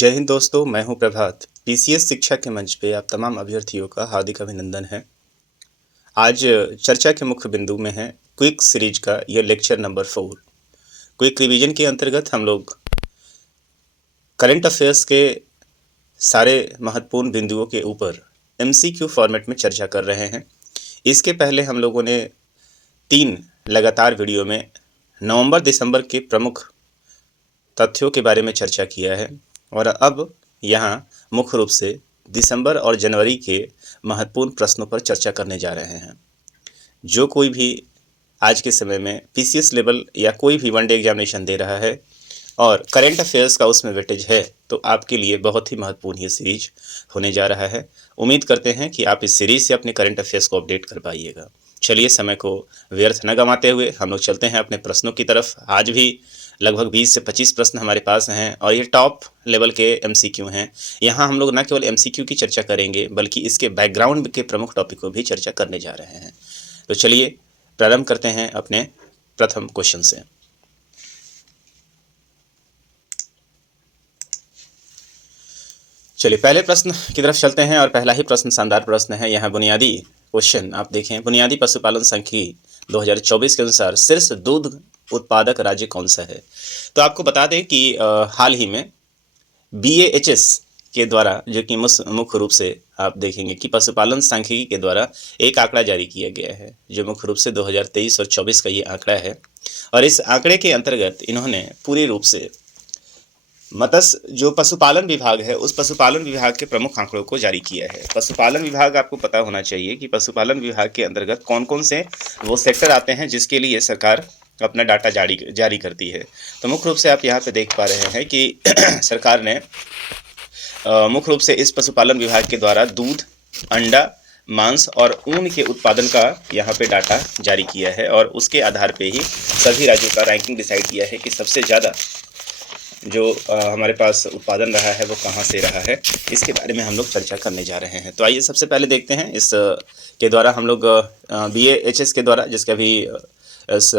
जय हिंद दोस्तों, मैं हूं प्रभात। पीसीएस शिक्षा के मंच पे आप तमाम अभ्यर्थियों का हार्दिक अभिनंदन है। आज चर्चा के मुख्य बिंदु में है क्विक सीरीज का यह लेक्चर नंबर 4। क्विक रिवीजन के अंतर्गत हम लोग करंट अफेयर्स के सारे महत्वपूर्ण बिंदुओं के ऊपर एमसीक्यू फॉर्मेट में चर्चा कर रहे हैं। इसके पहले हम लोगों ने 3 लगातार वीडियो में नवंबर-दिसंबर के प्रमुख तथ्यों के बारे में चर्चा किया है और अब यहाँ मुख्य रूप से दिसंबर और जनवरी के महत्वपूर्ण प्रश्नों पर चर्चा करने जा रहे हैं। जो कोई भी आज के समय में पीसीएस लेवल या कोई भी वनडे एग्जामिनेशन दे रहा है और करंट अफेयर्स का उसमें वेटेज है तो आपके लिए बहुत ही महत्वपूर्ण ये सीरीज होने जा रहा है। उम्मीद करते हैं कि आप इस सीरीज से अपने करंट अफेयर्स को अपडेट कर पाइएगा। चलिए, समय को व्यर्थ न गंवाते हुए हम लोग चलते हैं अपने प्रश्नों की तरफ। आज भी लगभग 20 से 25 प्रश्न हमारे पास हैं और ये टॉप लेवल के एमसीक्यू हैं। यहाँ हम लोग न केवल एमसीक्यू की चर्चा करेंगे बल्कि इसके बैकग्राउंड के प्रमुख टॉपिक को भी चर्चा करने जा रहे हैं। तो चलिए प्रारंभ करते हैं अपने प्रथम क्वेश्चन से। चलिए पहले प्रश्न की तरफ चलते हैं और पहला ही प्रश्न शानदार प्रश्न है। यहाँ बुनियादी क्वेश्चन आप देखें, बुनियादी पशुपालन सांख्यिकी 2024 के अनुसार शीर्ष दूध उत्पादक राज्य कौन सा है। तो आपको बता दें कि हाल ही में BAHS के द्वारा, जो कि मुख्य रूप से आप देखेंगे कि पशुपालन सांख्यिकी के द्वारा एक आंकड़ा जारी किया गया है जो मुख्य रूप से 2023 और 24 का ये आंकड़ा है। और इस आंकड़े के अंतर्गत इन्होंने पूरी रूप से मत्स्य जो पशुपालन विभाग है उस पशुपालन विभाग के प्रमुख आंकड़ों को जारी किया है। पशुपालन विभाग, आपको पता होना चाहिए कि पशुपालन विभाग के अंतर्गत कौन कौन से वो सेक्टर आते हैं जिसके लिए सरकार अपना डाटा जारी करती है। तो मुख्य रूप से आप यहाँ पे देख पा रहे हैं कि सरकार ने मुख्य रूप से इस पशुपालन विभाग के द्वारा दूध, अंडा, मांस और ऊन के उत्पादन का यहाँ पे डाटा जारी किया है और उसके आधार पे ही सभी राज्यों का रैंकिंग डिसाइड किया है कि सबसे ज़्यादा जो हमारे पास उत्पादन रहा है वो कहाँ से रहा है। इसके बारे में हम लोग चर्चा करने जा रहे हैं। तो आइए सबसे पहले देखते हैं इस के द्वारा हम लोग BAHS के द्वारा, जिसका भी इस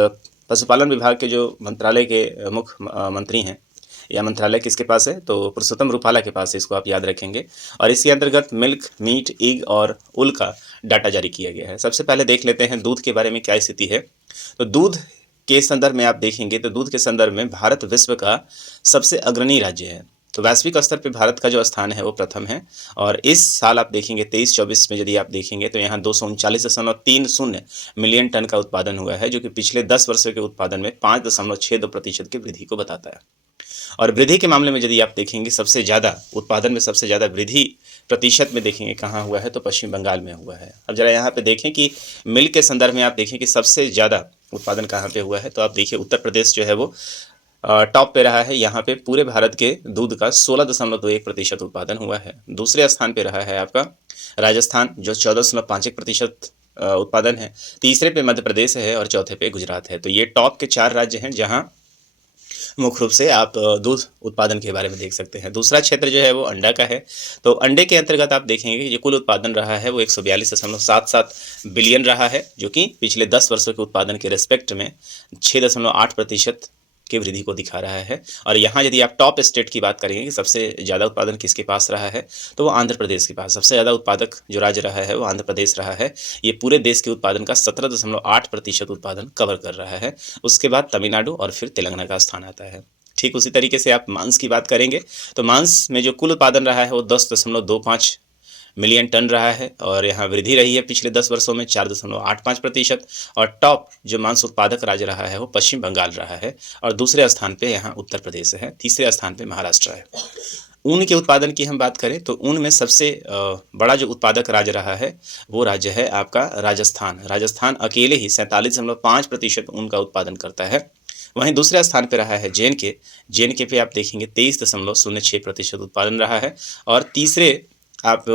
पशुपालन विभाग के जो मंत्रालय के मुख्य मंत्री हैं या मंत्रालय किसके पास है, तो पुरुषोत्तम रूपाला के पास है, इसको आप याद रखेंगे। और इसके अंतर्गत मिल्क, मीट, एग और उल का डाटा जारी किया गया है। सबसे पहले देख लेते हैं दूध के बारे में क्या स्थिति है। तो दूध के संदर्भ में आप देखेंगे तो दूध के संदर्भ में भारत विश्व का सबसे अग्रणी राज्य है। तो वैश्विक स्तर पे भारत का जो स्थान है वो प्रथम है। और इस साल आप देखेंगे 23-24 में यदि आप देखेंगे तो यहाँ 239.30 मिलियन टन का उत्पादन हुआ है, जो कि पिछले 10 वर्षों के उत्पादन में 5.62% की वृद्धि को बताता है। और वृद्धि के मामले में यदि आप देखेंगे सबसे ज़्यादा उत्पादन में सबसे ज़्यादा वृद्धि प्रतिशत में देखेंगे कहाँ हुआ है, तो पश्चिम बंगाल में हुआ है। अब जरा यहाँ पे देखें कि मिल्क के संदर्भ में आप देखें कि सबसे ज़्यादा उत्पादन कहाँ पे हुआ है, तो आप देखिए उत्तर प्रदेश जो है वो टॉप पे रहा है। यहाँ पे पूरे भारत के दूध का 16.21% उत्पादन हुआ है। दूसरे स्थान पे रहा है आपका राजस्थान जो 14.51% उत्पादन है। तीसरे पे मध्य प्रदेश है और चौथे पे गुजरात है। तो ये टॉप के 4 राज्य हैं जहाँ मुख्य रूप से आप दूध उत्पादन के बारे में देख सकते हैं। दूसरा क्षेत्र जो है वो अंडा का है। तो अंडे के अंतर्गत आप देखेंगे कि जो कुल उत्पादन रहा है वो 142.77 बिलियन रहा है, जो कि पिछले 10 वर्षों के उत्पादन के रेस्पेक्ट में 6.8% की वृद्धि को दिखा रहा है। और यहाँ यदि आप टॉप स्टेट की बात करेंगे कि सबसे ज़्यादा उत्पादन किसके पास रहा है, तो वो आंध्र प्रदेश के पास सबसे ज़्यादा उत्पादक जो राज्य रहा है वो आंध्र प्रदेश रहा है। ये पूरे देश के उत्पादन का 17.8% उत्पादन कवर कर रहा है। उसके बाद तमिलनाडु और फिर तेलंगाना का स्थान आता है। ठीक उसी तरीके से आप मांस की बात करेंगे तो मांस में जो कुल उत्पादन रहा है वो 10.25 मिलियन टन रहा है और यहाँ वृद्धि रही है पिछले 10 वर्षों में 4.85%। और टॉप जो मांस उत्पादक राज्य रहा है वो पश्चिम बंगाल रहा है और दूसरे स्थान पे यहाँ उत्तर प्रदेश है, तीसरे स्थान पे महाराष्ट्र है। ऊन के उत्पादन की हम बात करें तो ऊन में सबसे बड़ा जो उत्पादक राज्य रहा है वो राज्य है आपका राजस्थान। राजस्थान अकेले ही 47.5% ऊन का उत्पादन करता है। वहीं दूसरे स्थान पे रहा है JNK पे आप देखेंगे 23.06% उत्पादन रहा है। और तीसरे आप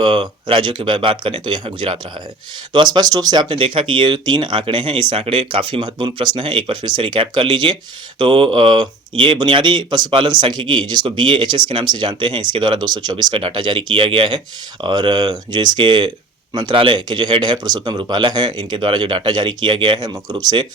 राज्यों की बात करें तो यहाँ गुजरात रहा है। तो स्पष्ट रूप से आपने देखा कि ये जो 3 आंकड़े हैं, इस आंकड़े काफ़ी महत्वपूर्ण प्रश्न है। एक बार फिर से रिकैप कर लीजिए। तो ये बुनियादी पशुपालन सांख्यिकी जिसको BAHS के नाम से जानते हैं, इसके द्वारा 224 का डाटा जारी किया गया है। और जो इसके मंत्रालय के जो हेड है पुरुषोत्तम रूपाला हैं, इनके द्वारा जो डाटा जारी किया गया है मुख्य रूप से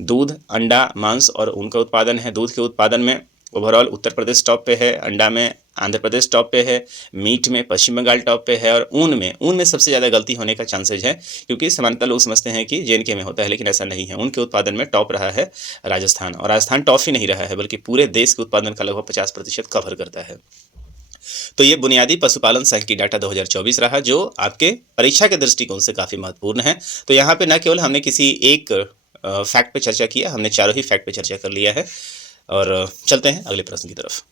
दूध, अंडा, मांस और ऊन का उत्पादन है। दूध के उत्पादन में ओवरऑल उत्तर प्रदेश टॉप पे है, अंडा में आंध्र प्रदेश टॉप पे है, मीट में पश्चिम बंगाल टॉप पे है, और ऊन में सबसे ज़्यादा गलती होने का चांसेज है, क्योंकि सामान्यतः लोग समझते हैं कि जेएनके में होता है, लेकिन ऐसा नहीं है। ऊन के उत्पादन में टॉप रहा है राजस्थान, और राजस्थान टॉप ही नहीं रहा है बल्कि पूरे देश के उत्पादन का लगभग 50% कवर करता है। तो ये बुनियादी पशुपालन संघ की डाटा 2024 रहा, जो आपके परीक्षा के दृष्टिकोण से काफ़ी महत्वपूर्ण है। तो यहाँ पे न केवल हमने किसी एक फैक्ट पे चर्चा किया, हमने चारों ही फैक्ट पे चर्चा कर लिया है। और चलते हैं अगले प्रश्न की तरफ।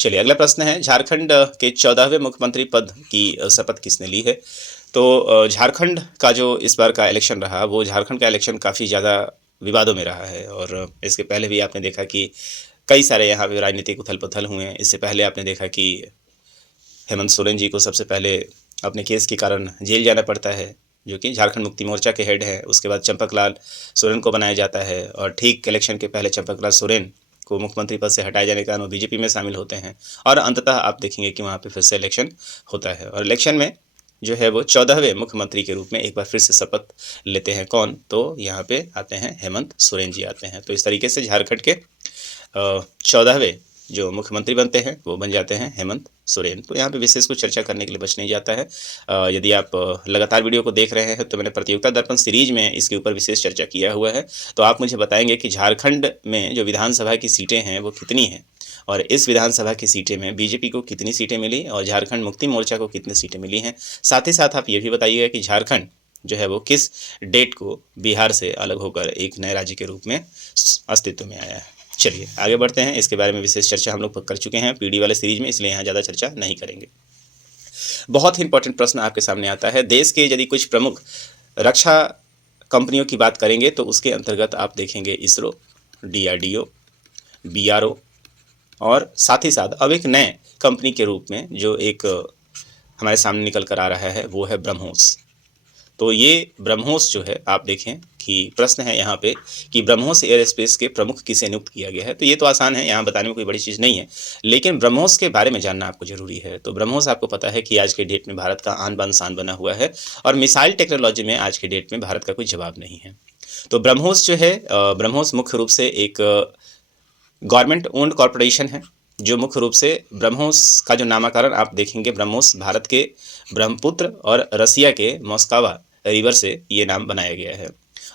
चलिए, अगला प्रश्न है, झारखंड के 14वें मुख्यमंत्री पद की शपथ किसने ली है? तो झारखंड का जो इस बार का इलेक्शन रहा, वो झारखंड का इलेक्शन काफ़ी ज़्यादा विवादों में रहा है, और इसके पहले भी आपने देखा कि कई सारे यहाँ पे राजनीतिक उथल पुथल हुए हैं। इससे पहले आपने देखा कि हेमंत सोरेन जी को सबसे पहले अपने केस के कारण जेल जाना पड़ता है, जो कि झारखंड मुक्ति मोर्चा के हेड हैं। उसके बाद चंपकलाल सोरेन को बनाया जाता है, और ठीक इलेक्शन के पहले चंपकलाल सोरेन को मुख्यमंत्री पद से हटाए जाने के कारण वो बीजेपी में शामिल होते हैं, और अंततः आप देखेंगे कि वहाँ पे फिर से इलेक्शन होता है, और इलेक्शन में जो है वो 14वें मुख्यमंत्री के रूप में एक बार फिर से शपथ लेते हैं। कौन? तो यहाँ पे आते हैं हेमंत सोरेन जी आते हैं। तो इस तरीके से झारखंड के 14वें जो मुख्यमंत्री बनते हैं वो बन जाते हैं हेमंत सोरेन। तो यहाँ पे विशेष कुछ चर्चा करने के लिए बच नहीं जाता है। यदि आप लगातार वीडियो को देख रहे हैं तो मैंने प्रतियोगिता दर्पण सीरीज में इसके ऊपर विशेष चर्चा किया हुआ है। तो आप मुझे बताएंगे कि झारखंड में जो विधानसभा की सीटें हैं वो कितनी हैं, और इस विधानसभा की सीटें में बीजेपी को कितनी सीटें मिली और झारखंड मुक्ति मोर्चा को कितनी सीटें मिली हैं। साथ ही साथ आप ये भी बताइएगा कि झारखंड जो है वो किस डेट को बिहार से अलग होकर एक नए राज्य के रूप में अस्तित्व में आया है। चलिए आगे बढ़ते हैं। इसके बारे में विशेष चर्चा हम लोग कर चुके हैं पीडी वाले सीरीज में, इसलिए यहाँ ज़्यादा चर्चा नहीं करेंगे। बहुत ही इंपॉर्टेंट प्रश्न आपके सामने आता है। देश के यदि कुछ प्रमुख रक्षा कंपनियों की बात करेंगे तो उसके अंतर्गत आप देखेंगे इसरो, DRDO, BRO, और साथ ही साथ अब एक नए कंपनी के रूप में जो एक हमारे सामने निकल कर आ रहा है वो है ब्रह्मोस। तो ये ब्रह्मोस जो है, आप देखें कि प्रश्न है यहाँ पे कि ब्रह्मोस एयरस्पेस के प्रमुख किसे नियुक्त किया गया है। तो ये तो आसान है, यहाँ बताने में कोई बड़ी चीज़ नहीं है, लेकिन ब्रह्मोस के बारे में जानना आपको ज़रूरी है। तो ब्रह्मोस आपको पता है कि आज के डेट में भारत का आन बान शान बना हुआ है, और मिसाइल टेक्नोलॉजी में आज के डेट में भारत का कोई जवाब नहीं है। तो ब्रह्मोस जो है, ब्रह्मोस मुख्य रूप से एक गवर्नमेंट ओन्ड कॉरपोरेशन है, जो मुख्य रूप से ब्रह्मोस का जो नामकरण आप देखेंगे, ब्रह्मोस भारत के ब्रह्मपुत्र और रसिया के मॉस्कवा रिवर से ये नाम बनाया गया है।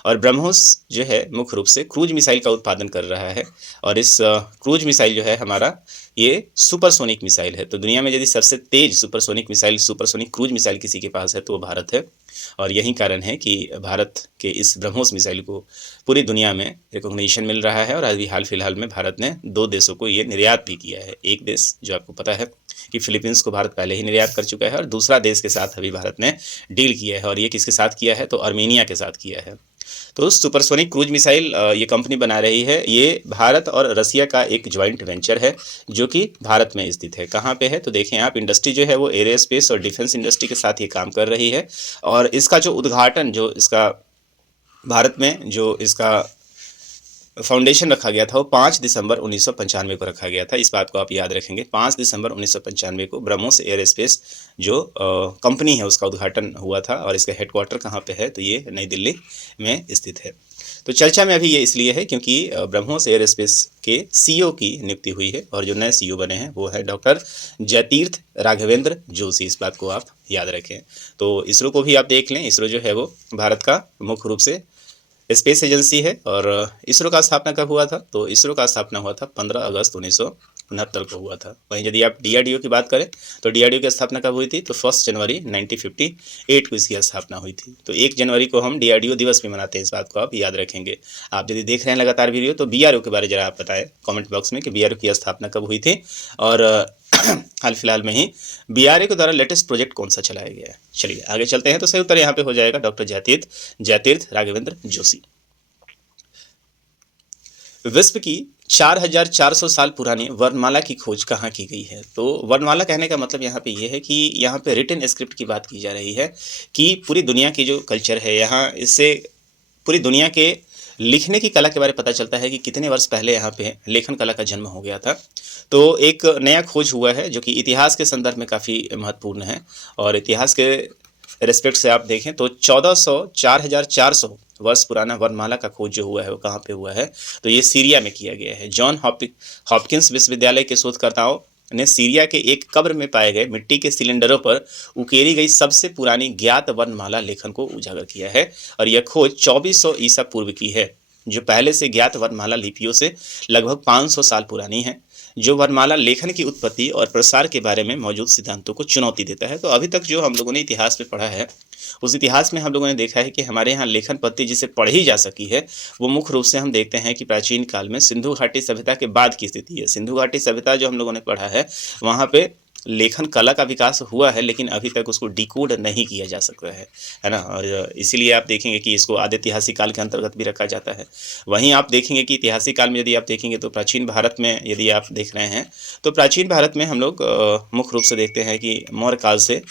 और ब्रह्मोस जो है मुख्य रूप से क्रूज मिसाइल का उत्पादन कर रहा है, और इस क्रूज मिसाइल जो है हमारा ये सुपरसोनिक मिसाइल है। तो दुनिया में यदि सबसे तेज supersonic missile, supersonic cruise missile किसी के पास है तो वो भारत है, और यही कारण है कि भारत के इस ब्रह्मोस मिसाइल को पूरी दुनिया में रिकॉग्निशन मिल रहा है। और अभी हाल फिलहाल में भारत ने 2 देशों को ये निर्यात भी किया है। एक देश जो आपको पता है कि फिलीपींस को भारत पहले ही निर्यात कर चुका है, और दूसरा देश के साथ अभी भारत ने डील किया है, और ये किसके साथ किया है? तो आर्मेनिया के साथ किया है। तो सुपरसोनिक क्रूज मिसाइल ये कंपनी बना रही है। ये भारत और रसिया का एक जॉइंट वेंचर है, जो कि भारत में स्थित है। कहाँ पे है? तो देखें आप, इंडस्ट्री जो है वो एरोस्पेस और डिफेंस इंडस्ट्री के साथ ये काम कर रही है, और इसका जो उद्घाटन, जो इसका भारत में जो इसका फाउंडेशन रखा गया था वो 5 दिसंबर 1995 को रखा गया था। इस बात को आप याद रखेंगे, 5 दिसंबर 1995 को ब्रह्मोस एयरस्पेस जो कंपनी है उसका उद्घाटन हुआ था, और इसका हेडक्वार्टर कहाँ पे है? तो ये नई दिल्ली में स्थित है। तो चर्चा में अभी ये इसलिए है क्योंकि ब्रह्मोस एयरस्पेस के CEO की नियुक्ति हुई है, और जो नए CEO बने हैं वो है डॉक्टर जयतीर्थ राघवेंद्र जोशी। इस बात को आप याद रखें। तो इसरो को भी आप देख लें। इसरो जो है वो भारत का मुख्य रूप से स्पेस एजेंसी है, और इसरो का स्थापना कब हुआ था? तो इसरो का स्थापना हुआ था 15 अगस्त 1969 को हुआ था। वहीं यदि आप DRDO की बात करें तो DRDO की स्थापना कब हुई थी? तो 1 जनवरी 1958 को इसकी स्थापना हुई थी। तो 1 जनवरी को हम DRDO दिवस भी मनाते हैं, इस बात को आप याद रखेंगे। आप यदि देख रहे हैं लगातार वीडियो तो BRO के बारे जरा आप बताएं कमेंट बॉक्स में कि BRO की स्थापना कब हुई थी, और हाल फिलहाल में ही BRA के द्वारा लेटेस्ट प्रोजेक्ट कौन सा चलाया गया है। चलिए आगे चलते हैं। तो सही उत्तर यहाँ पे हो जाएगा डॉक्टर जयतीर्थ राघवेंद्र जोशी। विश्व की 4400 साल पुरानी वर्णमाला की खोज कहाँ की गई है? तो वर्णमाला कहने का मतलब यहाँ पे ये है कि यहाँ पे रिटन स्क्रिप्ट की बात की जा रही है, कि पूरी दुनिया की जो कल्चर है यहाँ, इससे पूरी दुनिया के लिखने की कला के बारे में पता चलता है कि कितने वर्ष पहले यहाँ पे लेखन कला का जन्म हो गया था। तो एक नया खोज हुआ है जो कि इतिहास के संदर्भ में काफ़ी महत्वपूर्ण है, और इतिहास के रेस्पेक्ट से आप देखें तो 4400 वर्ष पुराना वर्णमाला का खोज जो हुआ है वो कहाँ पे हुआ है? तो ये सीरिया में किया गया है। जॉन हॉपकिंस विश्वविद्यालय के शोधकर्ताओं ने सीरिया के एक कब्र में पाए गए मिट्टी के सिलेंडरों पर उकेरी गई सबसे पुरानी ज्ञात वर्णमाला लेखन को उजागर किया है और यह खोज 2400 ईसा पूर्व की है, जो पहले से ज्ञात वर्णमाला लिपियों से लगभग 500 साल पुरानी है, जो वर्णमाला लेखन की उत्पत्ति और प्रसार के बारे में मौजूद सिद्धांतों को चुनौती देता है। तो अभी तक जो हम लोगों ने इतिहास में पढ़ा है, उस इतिहास में हम लोगों ने देखा है कि हमारे यहाँ लेखन पद्धति जिसे पढ़ी जा सकी है, वो मुख्य रूप से हम देखते हैं कि प्राचीन काल में सिंधु घाटी सभ्यता के बाद की स्थिति है। सिंधु घाटी सभ्यता जो हम लोगों ने पढ़ा है, वहाँ पे लेखन कला का विकास हुआ है, लेकिन अभी तक उसको डिकोड नहीं किया जा सकता है ना। और इसीलिए आप देखेंगे कि इसको आदि ऐतिहासिक काल के अंतर्गत भी रखा जाता है। वहीं आप देखेंगे कि ऐतिहासिक काल में यदि आप देखेंगे तो प्राचीन भारत में यदि आप देख रहे हैं तो प्राचीन भारत में हम लोग मुख्य रूप से देखते हैं कि मौर्य काल से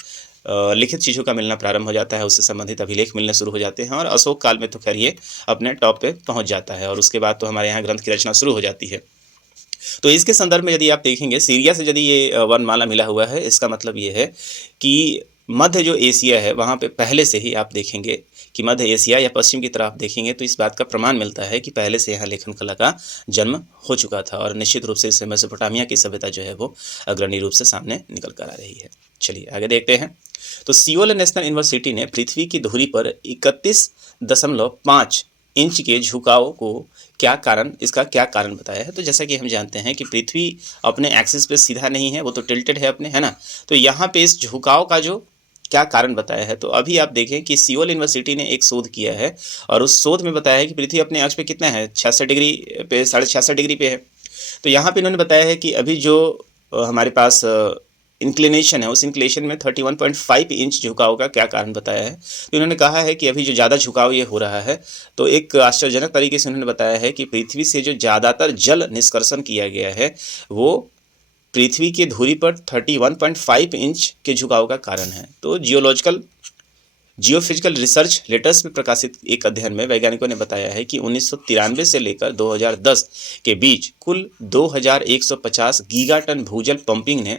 लिखित चीज़ों का मिलना प्रारंभ हो जाता है, उससे संबंधित अभिलेख मिलने शुरू हो जाते हैं और अशोक काल में तो खैर ये अपने टॉप पे पहुंच जाता है और उसके बाद तो हमारे यहाँ ग्रंथ की रचना शुरू हो जाती है। तो इसके संदर्भ में यदि आप देखेंगे सीरिया से यदि ये वर्णमाला मिला हुआ है, इसका मतलब ये है कि मध्य जो एशिया है वहाँ पे पहले से ही आप देखेंगे कि मध्य एशिया या पश्चिम की तरफ देखेंगे तो इस बात का प्रमाण मिलता है कि पहले से यहाँ लेखन कला का जन्म हो चुका था और निश्चित रूप से इससे मेसोपोटामिया की सभ्यता जो है वो अग्रणी रूप से सामने निकल कर आ रही है। चलिए आगे देखते हैं। तो सियोल नेशनल यूनिवर्सिटी ने पृथ्वी की धुरी पर 31.5 इंच के झुकाव को इसका क्या कारण बताया है। तो जैसा कि हम जानते हैं कि पृथ्वी अपने एक्सिस पे सीधा नहीं है, वो तो टिल्टेड है अपने, है ना। तो यहाँ पे इस झुकाव का जो क्या कारण बताया है, तो अभी आप देखें कि सियोल यूनिवर्सिटी ने एक शोध किया है और उस शोध में बताया है कि पृथ्वी अपने अक्ष पे कितना है, 66 डिग्री पे, 66.5 डिग्री पे है। तो यहाँ पे इन्होंने बताया है कि अभी जो हमारे पास इंक्लिनेशन है, उस इंक्लिनेशन में 31.5 इंच झुकाव का क्या कारण बताया है। तो इन्होंने कहा है कि अभी जो ज़्यादा झुकाव ये हो रहा है, तो एक आश्चर्यजनक तरीके से उन्होंने बताया है कि पृथ्वी से जो ज़्यादातर जल निष्कर्षण किया गया है वो पृथ्वी की धुरी पर 31.5 इंच के झुकाव का कारण है। तो जियोफिजिकल रिसर्च लेटर्स में प्रकाशित एक अध्ययन में वैज्ञानिकों ने बताया है कि 1993 से लेकर 2010 के बीच कुल 2150 गीगाटन भूजल पंपिंग ने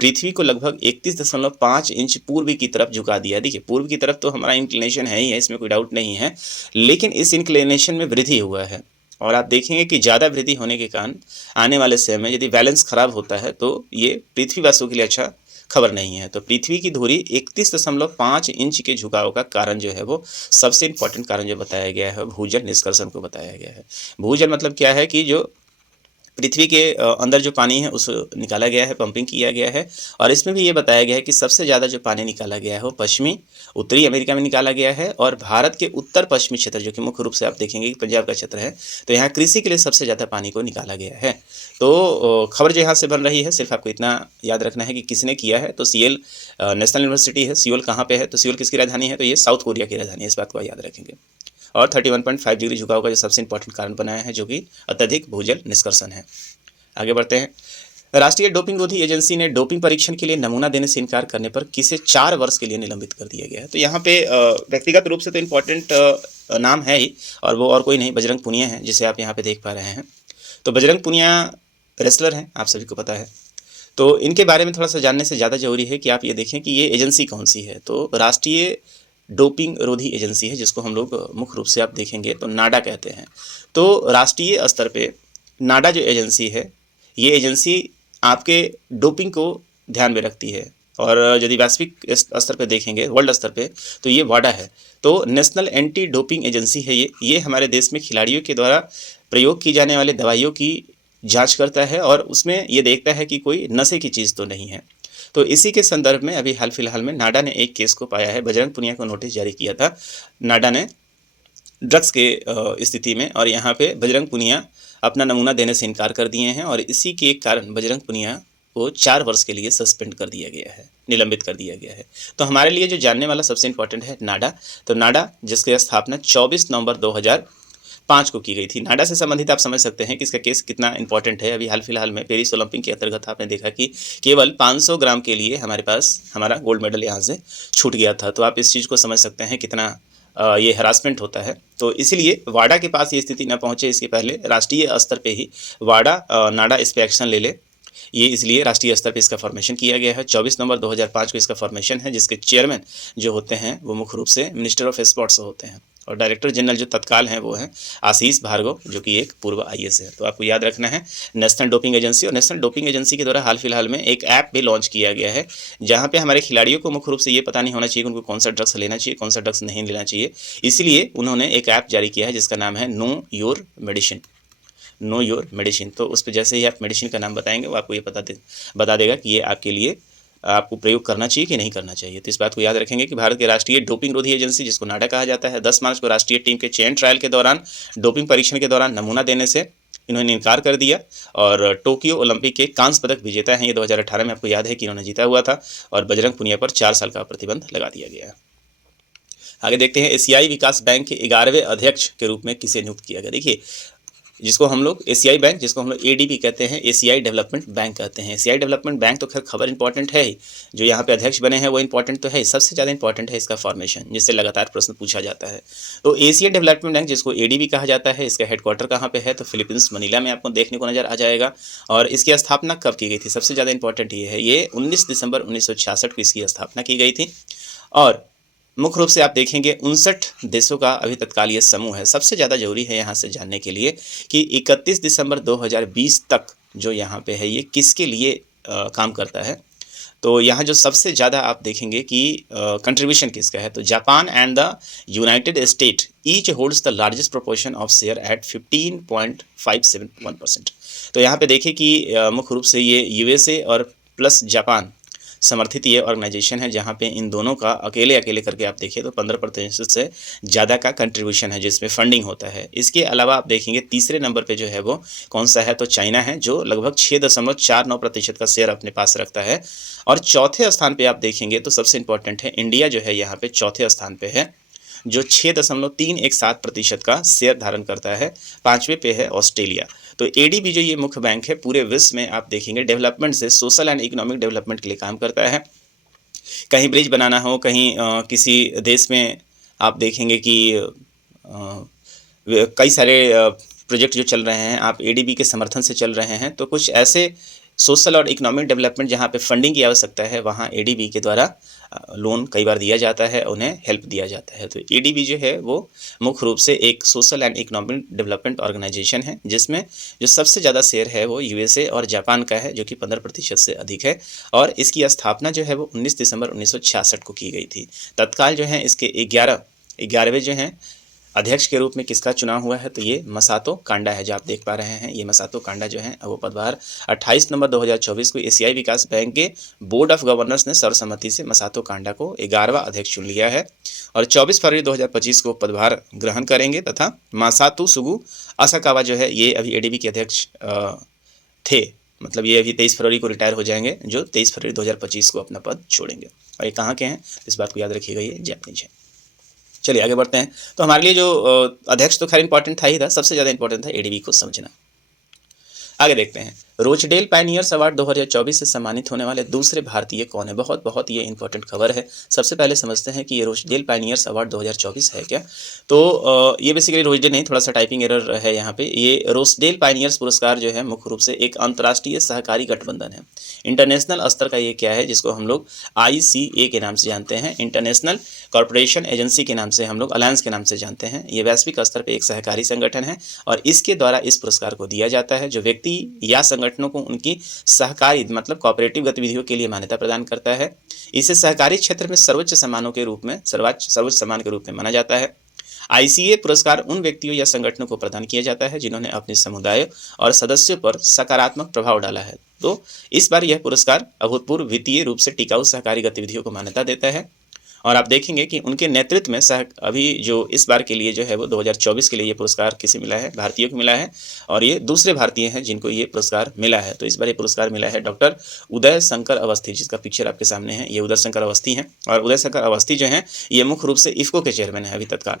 पृथ्वी को लगभग 31.5 इंच पूर्व की तरफ झुका दिया। देखिए पूर्व की तरफ तो हमारा इंक्लिनेशन है ही है, इसमें कोई डाउट नहीं है, लेकिन इस इंक्लिनेशन में वृद्धि हुआ है और आप देखेंगे कि ज़्यादा वृद्धि होने के कारण आने वाले समय में यदि बैलेंस खराब होता है तो ये पृथ्वीवासियों के लिए अच्छा खबर नहीं है। तो पृथ्वी की धुरी 31.5 इंच के झुकाव का कारण जो है वो सबसे इम्पोर्टेंट कारण जो बताया गया है भूजल निष्कर्षण को बताया गया है। भूजल मतलब क्या है कि जो पृथ्वी के अंदर जो पानी है उस निकाला गया है, पंपिंग किया गया है और इसमें भी ये बताया गया है कि सबसे ज़्यादा जो पानी निकाला गया है वो पश्चिमी उत्तरी अमेरिका में निकाला गया है और भारत के उत्तर पश्चिमी क्षेत्र जो कि मुख्य रूप से आप देखेंगे कि पंजाब का क्षेत्र है, तो यहाँ कृषि के लिए सबसे ज़्यादा पानी को निकाला गया है। तो खबर जो यहाँ से बन रही है, सिर्फ आपको इतना याद रखना है कि किसने किया है। तो सियोल नेशनल यूनिवर्सिटी है। सियोल कहाँ पर है, तो सियोल किसकी राजधानी है, तो ये साउथ कोरिया की राजधानी है, इस बात को याद रखेंगे। और 31.5 डिग्री झुकाव का जो सबसे इंपॉर्टेंट कारण बनाया है जो कि अत्यधिक भूजल निष्कर्षण है। आगे बढ़ते हैं। राष्ट्रीय डोपिंग रोधी एजेंसी ने डोपिंग परीक्षण के लिए नमूना देने से इनकार करने पर किसे 4 वर्ष के लिए निलंबित कर दिया गया है। तो यहाँ पे व्यक्तिगत रूप से तो इम्पोर्टेंट नाम है ही और वो और कोई नहीं, बजरंग पुनिया है, जिसे आप यहाँ पे देख पा रहे हैं। तो बजरंग पुनिया रेसलर हैं, आप सभी को पता है। तो इनके बारे में थोड़ा सा जानने से ज़्यादा जरूरी है कि आप ये देखें कि ये एजेंसी कौन सी है। तो राष्ट्रीय डोपिंग रोधी एजेंसी है, जिसको हम लोग मुख्य रूप से आप देखेंगे तो नाडा कहते हैं। तो राष्ट्रीय स्तर पे नाडा जो एजेंसी है, ये एजेंसी आपके डोपिंग को ध्यान में रखती है और यदि वैश्विक स्तर पे देखेंगे, वर्ल्ड स्तर पे, तो ये वाडा है। तो नेशनल एंटी डोपिंग एजेंसी है ये हमारे देश में खिलाड़ियों के द्वारा प्रयोग की जाने वाले दवाइयों की जांच करता है और उसमें ये देखता है कि कोई नशे की चीज़ तो नहीं है। तो इसी के संदर्भ में अभी हाल फिलहाल में नाडा ने एक केस को पाया है। बजरंग पुनिया को नोटिस जारी किया था नाडा ने ड्रग्स के स्थिति में और यहाँ पे बजरंग पुनिया अपना नमूना देने से इनकार कर दिए हैं और इसी के कारण बजरंग पुनिया को 4 वर्ष के लिए सस्पेंड कर दिया गया है, निलंबित कर दिया गया है। तो हमारे लिए जो जानने वाला सबसे इम्पोर्टेंट है नाडा। तो नाडा जिसकी स्थापना 24 नवंबर 2005 को की गई थी। नाडा से संबंधित आप समझ सकते हैं कि इसका केस कितना इंपॉर्टेंट है। अभी हाल फिलहाल में पेरिस ओलंपिक के अंतर्गत आपने देखा कि केवल 500 ग्राम के लिए हमारे पास हमारा गोल्ड मेडल यहाँ से छूट गया था। तो आप इस चीज़ को समझ सकते हैं कितना ये हरासमेंट होता है। तो इसीलिए वाडा के पास ये स्थिति न पहुंचे, इसके पहले राष्ट्रीय स्तर पे ही वाडा नाडा इस पर एक्शन ले ले। ये इसलिए राष्ट्रीय स्तर पे इसका फॉर्मेशन किया गया है। 24 नवंबर 2005 को इसका फॉर्मेशन है, जिसके चेयरमैन जो होते हैं वो मुख्य रूप से मिनिस्टर ऑफ स्पोर्ट्स होते हैं, और डायरेक्टर जनरल जो तत्काल हैं वो हैं आशीष भार्गव, जो कि एक पूर्व आईएएस है। तो आपको याद रखना है नेशनल डोपिंग एजेंसी, और नेशनल डोपिंग एजेंसी के द्वारा हाल फिलहाल में एक ऐप भी लॉन्च किया गया है, जहाँ पे हमारे खिलाड़ियों को मुख्य रूप से ये पता नहीं होना चाहिए कि उनको कौन सा ड्रग्स लेना चाहिए, कौन सा ड्रग्स नहीं लेना चाहिए। इसलिए उन्होंने एक ऐप जारी किया है जिसका नाम है know your medicine, know your medicine. तो उस पर जैसे ही आप मेडिसिन का नाम बताएंगे वो आपको ये बता देगा कि ये आपके लिए आपको प्रयोग करना चाहिए कि नहीं करना चाहिए। तो इस बात को याद रखेंगे कि भारत की राष्ट्रीय डोपिंग रोधी एजेंसी, जिसको नाडा कहा जाता है, 10 मार्च को राष्ट्रीय टीम के चयन ट्रायल के दौरान डोपिंग परीक्षण के दौरान नमूना देने से इन्होंने इनकार कर दिया, और टोक्यो ओलंपिक के कांस्य पदक विजेता हैं ये 2018 में, आपको याद है कि इन्होंने जीता हुआ था, और बजरंग पुनिया पर 4 साल का प्रतिबंध लगा दिया गया है। आगे देखते हैं, एशियाई विकास बैंक के 11वें अध्यक्ष के रूप में किसे नियुक्त किया गया। देखिए, जिसको हम लोग एशियाई बैंक, जिसको हम लोग एडीबी कहते हैं, एशियाई डेवलपमेंट बैंक कहते हैं। एशियाई डेवलपमेंट बैंक तो खैर खबर इंपॉर्टेंट है ही, जो यहाँ पे अध्यक्ष बने हैं वो इंपॉर्टेंट तो है, सबसे ज़्यादा इंपॉर्टेंट है इसका फॉर्मेशन, जिससे लगातार प्रश्न पूछा जाता है। तो एशियाई डेवलपमेंट बैंक, जिसको एडीबी कहा जाता है, इसका हेडक्वार्टर कहाँ पे है, तो फिलीपींस मनीला में आपको देखने को नजर आ जाएगा। और इसकी स्थापना कब की गई थी, सबसे ज़्यादा इंपॉर्टेंट ये है, ये 19 दिसंबर 1966 को इसकी स्थापना की गई थी। और मुख्य रूप से आप देखेंगे 59 देशों का अभी तत्काल ये समूह है। सबसे ज़्यादा जरूरी है यहाँ से जानने के लिए कि 31 दिसंबर 2020 तक जो यहाँ पे है ये किसके लिए काम करता है। तो यहाँ जो सबसे ज़्यादा आप देखेंगे कि कंट्रीब्यूशन किसका है, तो Japan and the United state each holds the largest proportion of share eight 15.571%। तो यहाँ पे देखिए कि मुख्य रूप से ये यूएसए और प्लस जापान समर्थित ये ऑर्गेनाइजेशन है, जहाँ पे इन दोनों का अकेले करके आप देखिए तो 15% से ज़्यादा का कंट्रीब्यूशन है जिसमें फंडिंग होता है। इसके अलावा आप देखेंगे तीसरे नंबर पे जो है वो कौन सा है, तो चाइना है, जो लगभग 6.49% का शेयर अपने पास रखता है। और चौथे स्थान पे आप देखेंगे तो सबसे इंपॉर्टेंट है इंडिया, जो है यहाँ पे चौथे स्थान पे है, जो 6.317% का शेयर धारण करता है। 5वें पे है ऑस्ट्रेलिया। तो एडीबी जो ये मुख्य बैंक है पूरे विश्व में आप देखेंगे डेवलपमेंट से, सोशल एंड इकोनॉमिक डेवलपमेंट के लिए काम करता है। कहीं ब्रिज बनाना हो, कहीं किसी देश में आप देखेंगे कि कई सारे प्रोजेक्ट जो चल रहे हैं आप एडीबी के समर्थन से चल रहे हैं। तो कुछ ऐसे सोशल और इकोनॉमिक डेवलपमेंट जहाँ पे फंडिंग की आवश्यकता है वहाँ एडीबी के द्वारा लोन कई बार दिया जाता है, उन्हें हेल्प दिया जाता है। तो एडीबी जो है वो मुख्य रूप से एक social and economic development organisation है, जिसमें जो सबसे ज़्यादा शेयर है वो यूएसए और जापान का है, जो कि 15% से अधिक है। और इसकी स्थापना जो है वो 19 दिसंबर 1966 को की गई थी। तत्काल जो है इसके 11वें जो हैं अध्यक्ष के रूप में किसका चुनाव हुआ है, तो ये मसातो कांडा है, जो आप देख पा रहे हैं। ये मसातो कांडा जो है वो पदभार 28 नवंबर 2024 को एशियाई विकास बैंक के बोर्ड ऑफ गवर्नर्स ने सर्वसम्मति से मसातो कांडा को 11वां अध्यक्ष चुन लिया है, और 24 फरवरी 2025 को पदभार ग्रहण करेंगे। तथा मासातो सुगु असाकावा जो है ये अभी एडीबी के अध्यक्ष थे, मतलब ये अभी 23 फरवरी को रिटायर हो जाएंगे, जो 23 फरवरी 2025 को अपना पद छोड़ेंगे। और ये कहाँ के हैं, इस बात को याद रखिएगा, ये जापानीज है। चलिए आगे बढ़ते हैं। तो हमारे लिए जो अध्यक्ष तो खैर इंपॉर्टेंट था ही था, सबसे ज़्यादा इंपॉर्टेंट था एडीबी को समझना। आगे देखते हैं, रोचडेल पायनियर्स अवार्ड 2024 से सम्मानित होने वाले दूसरे भारतीय कौन है। बहुत ये इंपॉर्टेंट खबर है। सबसे पहले समझते हैं कि ये रोचडेल पायनियर्स अवार्ड 2024 है क्या। तो ये बेसिकली रोचडेल नहीं, थोड़ा सा टाइपिंग एरर है यहाँ पे। ये रोचडेल पायनियर्स पुरस्कार जो है मुख्य रूप से एक अंतर्राष्ट्रीय सहकारी गठबंधन है, इंटरनेशनल स्तर का ये क्या है, जिसको हम लोग ICA के नाम से जानते हैं, इंटरनेशनल कॉर्पोरेशन एजेंसी के नाम से, हम लोग अलायंस के नाम से जानते हैं। ये वैश्विक स्तर पर एक सहकारी संगठन है, और इसके द्वारा इस पुरस्कार को दिया जाता है जो व्यक्ति या संगठनों को उनकी सहकारी मतलब कोऑपरेटिव गतिविधियों के लिए मान्यता प्रदान करता है। इसे सहकारी क्षेत्र में सर्वोच्च सम्मानों के रूप में सर्वोच्च सम्मान के रूप में माना जाता है। ICA पुरस्कार उन व्यक्तियों या संगठनों को प्रदान किया जाता है जिन्होंने अपने समुदाय और सदस्यों पर सकारात्मक प्रभाव डाला है। तो इस बार यह पुरस्कार अभूतपूर्व वित्तीय रूप से टिकाऊ सहकारी गतिविधियों को मान्यता देता है। और आप देखेंगे कि उनके नेतृत्व में अभी जो इस बार के लिए जो है वो 2024 के लिए ये पुरस्कार किसे मिला है, भारतीयों को मिला है, और ये दूसरे भारतीय हैं जिनको ये पुरस्कार मिला है। तो इस बार ये पुरस्कार मिला है डॉक्टर उदय शंकर अवस्थी, जिसका पिक्चर आपके सामने है। ये उदय शंकर अवस्थी हैं, और उदय शंकर अवस्थी जो हैं ये मुख्य रूप से इफ़को के चेयरमैन है अभी तत्काल।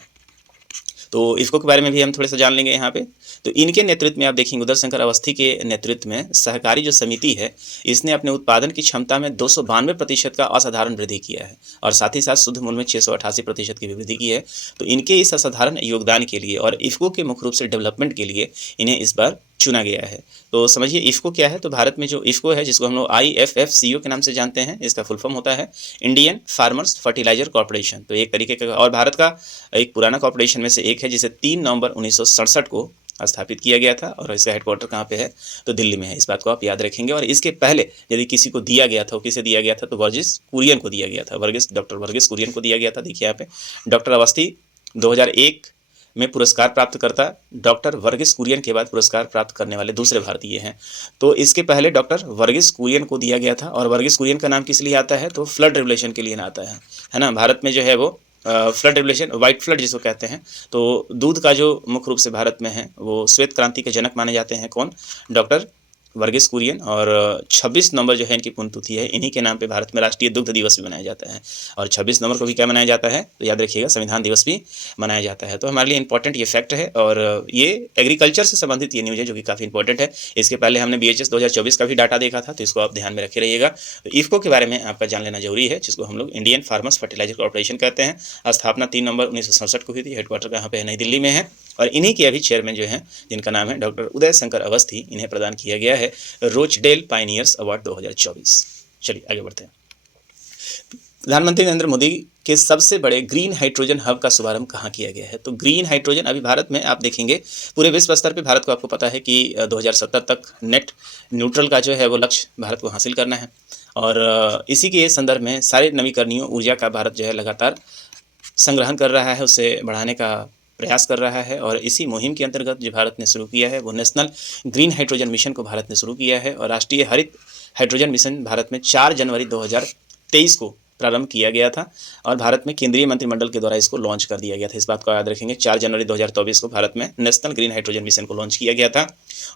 तो इफ़को के बारे में भी हम थोड़ा सा जान लेंगे यहाँ पे। तो इनके नेतृत्व में आप देखेंगे उदय शंकर अवस्थी के नेतृत्व में सहकारी जो समिति है इसने अपने उत्पादन की क्षमता में 292% का असाधारण वृद्धि किया है, और साथ ही साथ शुद्ध मूल्य में 688% की भी वृद्धि की है। तो इनके इस असाधारण योगदान के लिए और इफ़को के मुख्य रूप से डेवलपमेंट के लिए इन्हें इस बार चुना गया है। तो समझिए इफ़को क्या है, तो भारत में जो इफ़को है, जिसको हम लोग IFFCO के नाम से जानते हैं, इसका फुल फॉर्म होता है इंडियन फार्मर्स फर्टिलाइजर कॉर्पोरेशन। तो एक तरीके का, और भारत का एक पुराना कॉर्पोरेशन में से एक है, जिसे 3 नवंबर 1967 को स्थापित किया गया था, और इसका हेडक्वार्टर कहाँ पे है, तो दिल्ली में है। इस बात को आप याद रखेंगे। और इसके पहले यदि किसी को दिया गया था, किसे दिया गया था, तो वर्गीस कुरियन को दिया गया था, डॉक्टर वर्गीस कुरियन को दिया गया था। देखिए यहाँ पे डॉक्टर अवस्थी 2001 में पुरस्कार प्राप्त करता, डॉक्टर वर्गीस कुरियन के बाद पुरस्कार प्राप्त करने वाले दूसरे भारतीय हैं। तो इसके पहले डॉक्टर वर्गीस कुरियन को दिया गया था। और वर्गीस कुरियन का नाम किस लिए आता है, तो फ्लड रेगुलेशन के लिए आता है ना। भारत में जो है वो फ्लड रेगुलेशन, वाइट फ्लड जिसको कहते हैं, तो दूध का जो मुख्य रूप से भारत में है, वो श्वेत क्रांति के जनक माने जाते हैं। कौन, डॉक्टर वर्गीस कुरियन। और 26 नवंबर जो है इनकी पुण्यतिथि है। इन्हीं के नाम पे भारत में राष्ट्रीय दुग्ध दिवस भी मनाया जाता है। और 26 नवंबर को भी क्या मनाया जाता है, तो याद रखिएगा, संविधान दिवस भी मनाया जाता है। तो हमारे लिए इंपॉर्टेंट ये फैक्ट है, और ये एग्रीकल्चर से संबंधित ये न्यूज़ है, जो कि काफ़ी इंपॉर्टेंट है। इसके पहले हमने BHS 2024 का भी डाटा देखा था, तो इसको आप ध्यान में रखे रहिएगा। तो इफ़को के बारे में आपका जान लेना जरूरी है, जिसको हम लोग इंडियन फार्मर्स फर्टिलाइजर कॉर्पोरेशन कहते हैं। स्थापना 3 नवंबर 1967 को हुई थी। हेडक्वार्टर कहाँ पे है, नई दिल्ली में है। और इन्हीं के अभी चेयरमैन जो हैं, जिनका नाम है डॉक्टर उदय शंकर अवस्थी, इन्हें प्रदान किया गया है रोचडेल पायनियर्स अवार्ड 2024। चलिए आगे बढ़ते हैं। प्रधानमंत्री नरेंद्र मोदी के सबसे बड़े ग्रीन हाइड्रोजन हब का शुभारंभ कहाँ किया गया है, तो ग्रीन हाइड्रोजन अभी भारत में आप देखेंगे पूरे विश्व स्तर पे भारत को, आपको पता है कि 2070 तक नेट न्यूट्रल का जो है वो लक्ष्य भारत को हासिल करना है। और इसी के संदर्भ में सारे नवीकरणीय ऊर्जा का भारत जो है लगातार संग्रहण कर रहा है, उसे बढ़ाने का प्रयास कर रहा है। और इसी मुहिम के अंतर्गत जो भारत ने शुरू किया है, वो नेशनल ग्रीन हाइड्रोजन मिशन को भारत ने शुरू किया है। और राष्ट्रीय हरित हाइड्रोजन मिशन भारत में 4 जनवरी 2023 को प्रारंभ किया गया था, और भारत में केंद्रीय मंत्रिमंडल के द्वारा इसको लॉन्च कर दिया गया था। इस बात को याद रखेंगे, 4 जनवरी 2024 को भारत में नेशनल ग्रीन हाइड्रोजन मिशन को लॉन्च किया गया था।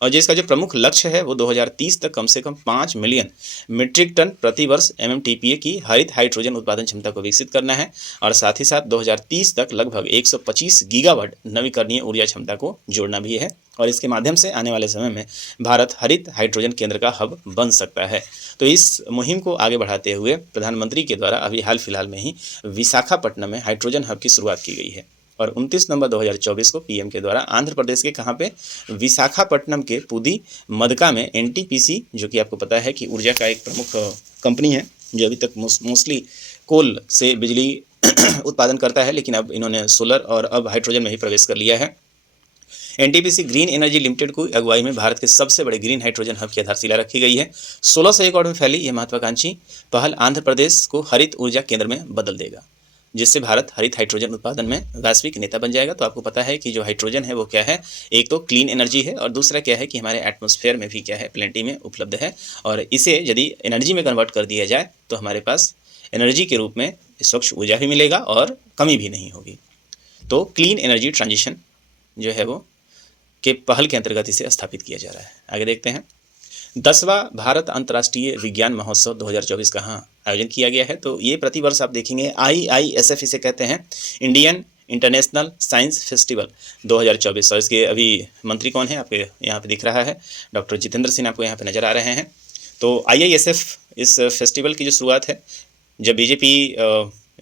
और जिसका जो प्रमुख लक्ष्य है, वो 2030 तक कम से कम 5 मिलियन मीट्रिक टन प्रति वर्ष MMTPA की हरित हाइड्रोजन उत्पादन क्षमता को विकसित करना है। और साथ ही साथ 2030 तक लगभग 125 गीगावाट नवीकरणीय ऊर्जा क्षमता को जोड़ना भी है। और इसके माध्यम से आने वाले समय में भारत हरित हाइड्रोजन केंद्र का हब बन सकता है। तो इस मुहिम को आगे बढ़ाते हुए प्रधानमंत्री के द्वारा अभी हाल फिलहाल में ही विशाखापट्टनम में हाइड्रोजन हब की शुरुआत की गई है। और 29 नवंबर 2024 को PM के द्वारा आंध्र प्रदेश के कहाँ पे, विशाखापट्टनम के पुदी मदका में NTPC, जो कि आपको पता है कि ऊर्जा का एक प्रमुख कंपनी है, जो अभी तक मोस्टली कोल से बिजली उत्पादन करता है, लेकिन अब इन्होंने सोलर और अब हाइड्रोजन में ही प्रवेश कर लिया है। NTPC ग्रीन एनर्जी लिमिटेड को अगुवाई में भारत के सबसे बड़े ग्रीन हाइड्रोजन हब की आधारशिला रखी गई है। 1600 एकड़ में फैली यह महत्वाकांक्षी पहल आंध्र प्रदेश को हरित ऊर्जा केंद्र में बदल देगा, जिससे भारत हरित हाइड्रोजन उत्पादन में वैश्विक नेता बन जाएगा। तो आपको पता है कि जो हाइड्रोजन है वो क्या है, एक तो क्लीन एनर्जी है, और दूसरा क्या है कि हमारे एटमॉस्फेयर में भी क्या है, प्लेंटी में उपलब्ध है। और इसे यदि एनर्जी में कन्वर्ट कर दिया जाए, तो हमारे पास एनर्जी के रूप में स्वच्छ ऊर्जा भी मिलेगा और कमी भी नहीं होगी। तो क्लीन एनर्जी ट्रांजिशन जो है वो के पहल के अंतर्गत इसे स्थापित किया जा रहा है। आगे देखते हैं। 10वां भारत अंतर्राष्ट्रीय विज्ञान महोत्सव 2024 कहाँ आयोजन किया गया है, तो ये प्रतिवर्ष आप देखेंगे IISF इसे कहते हैं, इंडियन इंटरनेशनल साइंस फेस्टिवल 2024। और इसके अभी मंत्री कौन है, आपके यहाँ पे दिख रहा है, डॉक्टर जितेंद्र सिंह आपको यहाँ पे नज़र आ रहे हैं। तो IISF इस फेस्टिवल की जो शुरुआत है, जब BJP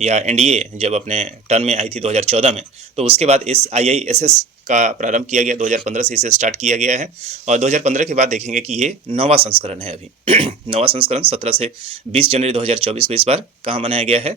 या NDA जब अपने टर्न में आई थी 2014 में, तो उसके बाद इस IISS का प्रारंभ किया गया। 2015 से इसे स्टार्ट किया गया है, और 2015 के बाद देखेंगे कि ये 9वां संस्करण है अभी। 9वां संस्करण 17 से 20 जनवरी 2024 को इस बार कहाँ मनाया गया है,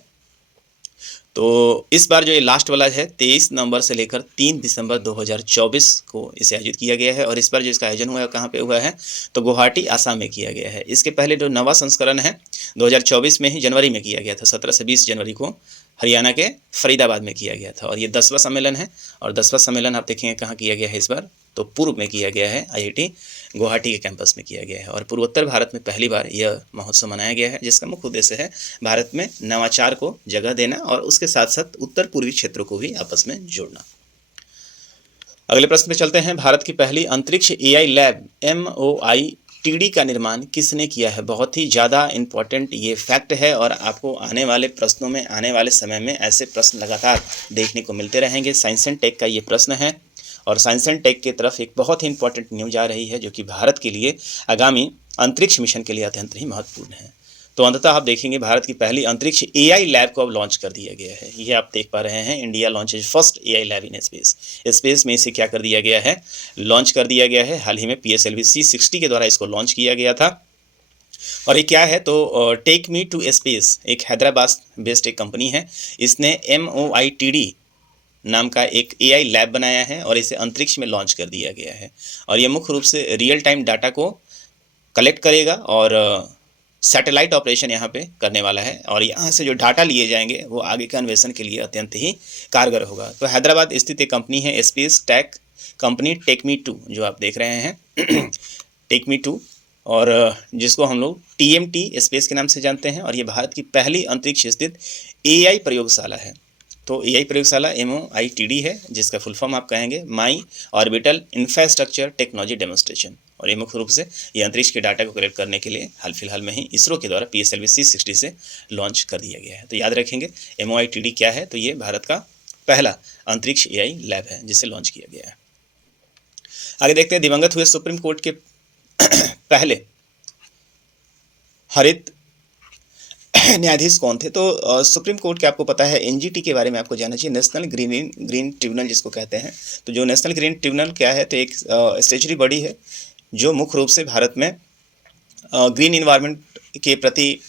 तो इस बार जो ये लास्ट वाला है 23 नवंबर से लेकर 3 दिसंबर 2024 को इसे आयोजित किया गया है। और इस बार जो इसका आयोजन हुआ है कहाँ पे हुआ है, तो गुवाहाटी आसाम में किया गया है। इसके पहले जो 9वां संस्करण है 2024 में ही जनवरी में किया गया था, 17 से 20 जनवरी को हरियाणा के फरीदाबाद में किया गया था। और ये 10वां सम्मेलन है, और 10वां सम्मेलन आप देखेंगे कहाँ किया गया है इस बार, तो पूर्व में किया गया है, IIT गुवाहाटी के कैंपस में किया गया है। और पूर्वोत्तर भारत में पहली बार यह महोत्सव मनाया गया है, जिसका मुख्य उद्देश्य है भारत में नवाचार को जगह देना और उसके साथ साथ उत्तर पूर्वी क्षेत्रों को भी आपस में जोड़ना। अगले प्रश्न में चलते हैं। भारत की पहली अंतरिक्ष AI लैब MOITD का निर्माण किसने किया है? बहुत ही ज़्यादा इम्पॉर्टेंट ये फैक्ट है, और आपको आने वाले प्रश्नों में, आने वाले समय में ऐसे प्रश्न लगातार देखने को मिलते रहेंगे। साइंस एंड टेक का ये प्रश्न है, और साइंस एंड टेक की तरफ एक बहुत ही इंपॉर्टेंट न्यूज आ रही है, जो कि भारत के लिए आगामी अंतरिक्ष मिशन के लिए अत्यंत ही महत्वपूर्ण है। तो अंततः आप देखेंगे भारत की पहली अंतरिक्ष एआई लैब को अब लॉन्च कर दिया गया है। ये आप देख पा रहे हैं, India launches first AI lab in space. Space में इसे क्या कर दिया गया है, लॉन्च कर दिया गया है। हाल ही में PSLV C60 के द्वारा इसको लॉन्च किया गया था। और ये क्या है, तो टेक मी टू स्पेस एक हैदराबाद बेस्ड एक कंपनी है। इसने MOITD नाम का एक एआई लैब बनाया है और इसे अंतरिक्ष में लॉन्च कर दिया गया है। और ये मुख्य रूप से रियल टाइम डाटा को कलेक्ट करेगा और सैटेलाइट ऑपरेशन यहाँ पे करने वाला है। और यहाँ से जो डाटा लिए जाएंगे वो आगे के अन्वेषण के लिए अत्यंत ही कारगर होगा। तो हैदराबाद स्थित एक कंपनी है स्पेस टेक कंपनी टेकमी2, जो आप देख रहे हैं टेकमी2, और जिसको हम लोग TMT स्पेस के नाम से जानते हैं। और ये भारत की पहली अंतरिक्ष स्थित एआई प्रयोगशाला है। तो एआई प्रयोगशाला MOITD है, जिसका फुल फॉर्म आप कहेंगे माई ऑर्बिटल इंफ्रास्ट्रक्चर टेक्नोलॉजी डेमोन्स्ट्रेशन। और ये मुख्य रूप से ये अंतरिक्ष के डाटा को कलेक्ट करने के लिए हाल फिलहाल में ही इसरो के द्वारा PSLV C60 से लॉन्च कर दिया गया है। तो याद रखेंगे MOITD क्या है, तो ये भारत का पहला अंतरिक्ष एआई लैब है जिसे लॉन्च किया गया है। आगे देखते हैं, दिवंगत हुए सुप्रीम कोर्ट के पहले हरित न्यायाधीश कौन थे। तो सुप्रीम कोर्ट के आपको पता है NGT के बारे में आपको जानना चाहिए, नेशनल ग्रीन ट्रिब्यूनल जिसको कहते हैं। तो जो नेशनल ग्रीन ट्रिब्यूनल क्या है, तो एक स्टैच्यूटरी बॉडी है जो मुख्य रूप से भारत में ग्रीन इन्वायरमेंट के प्रति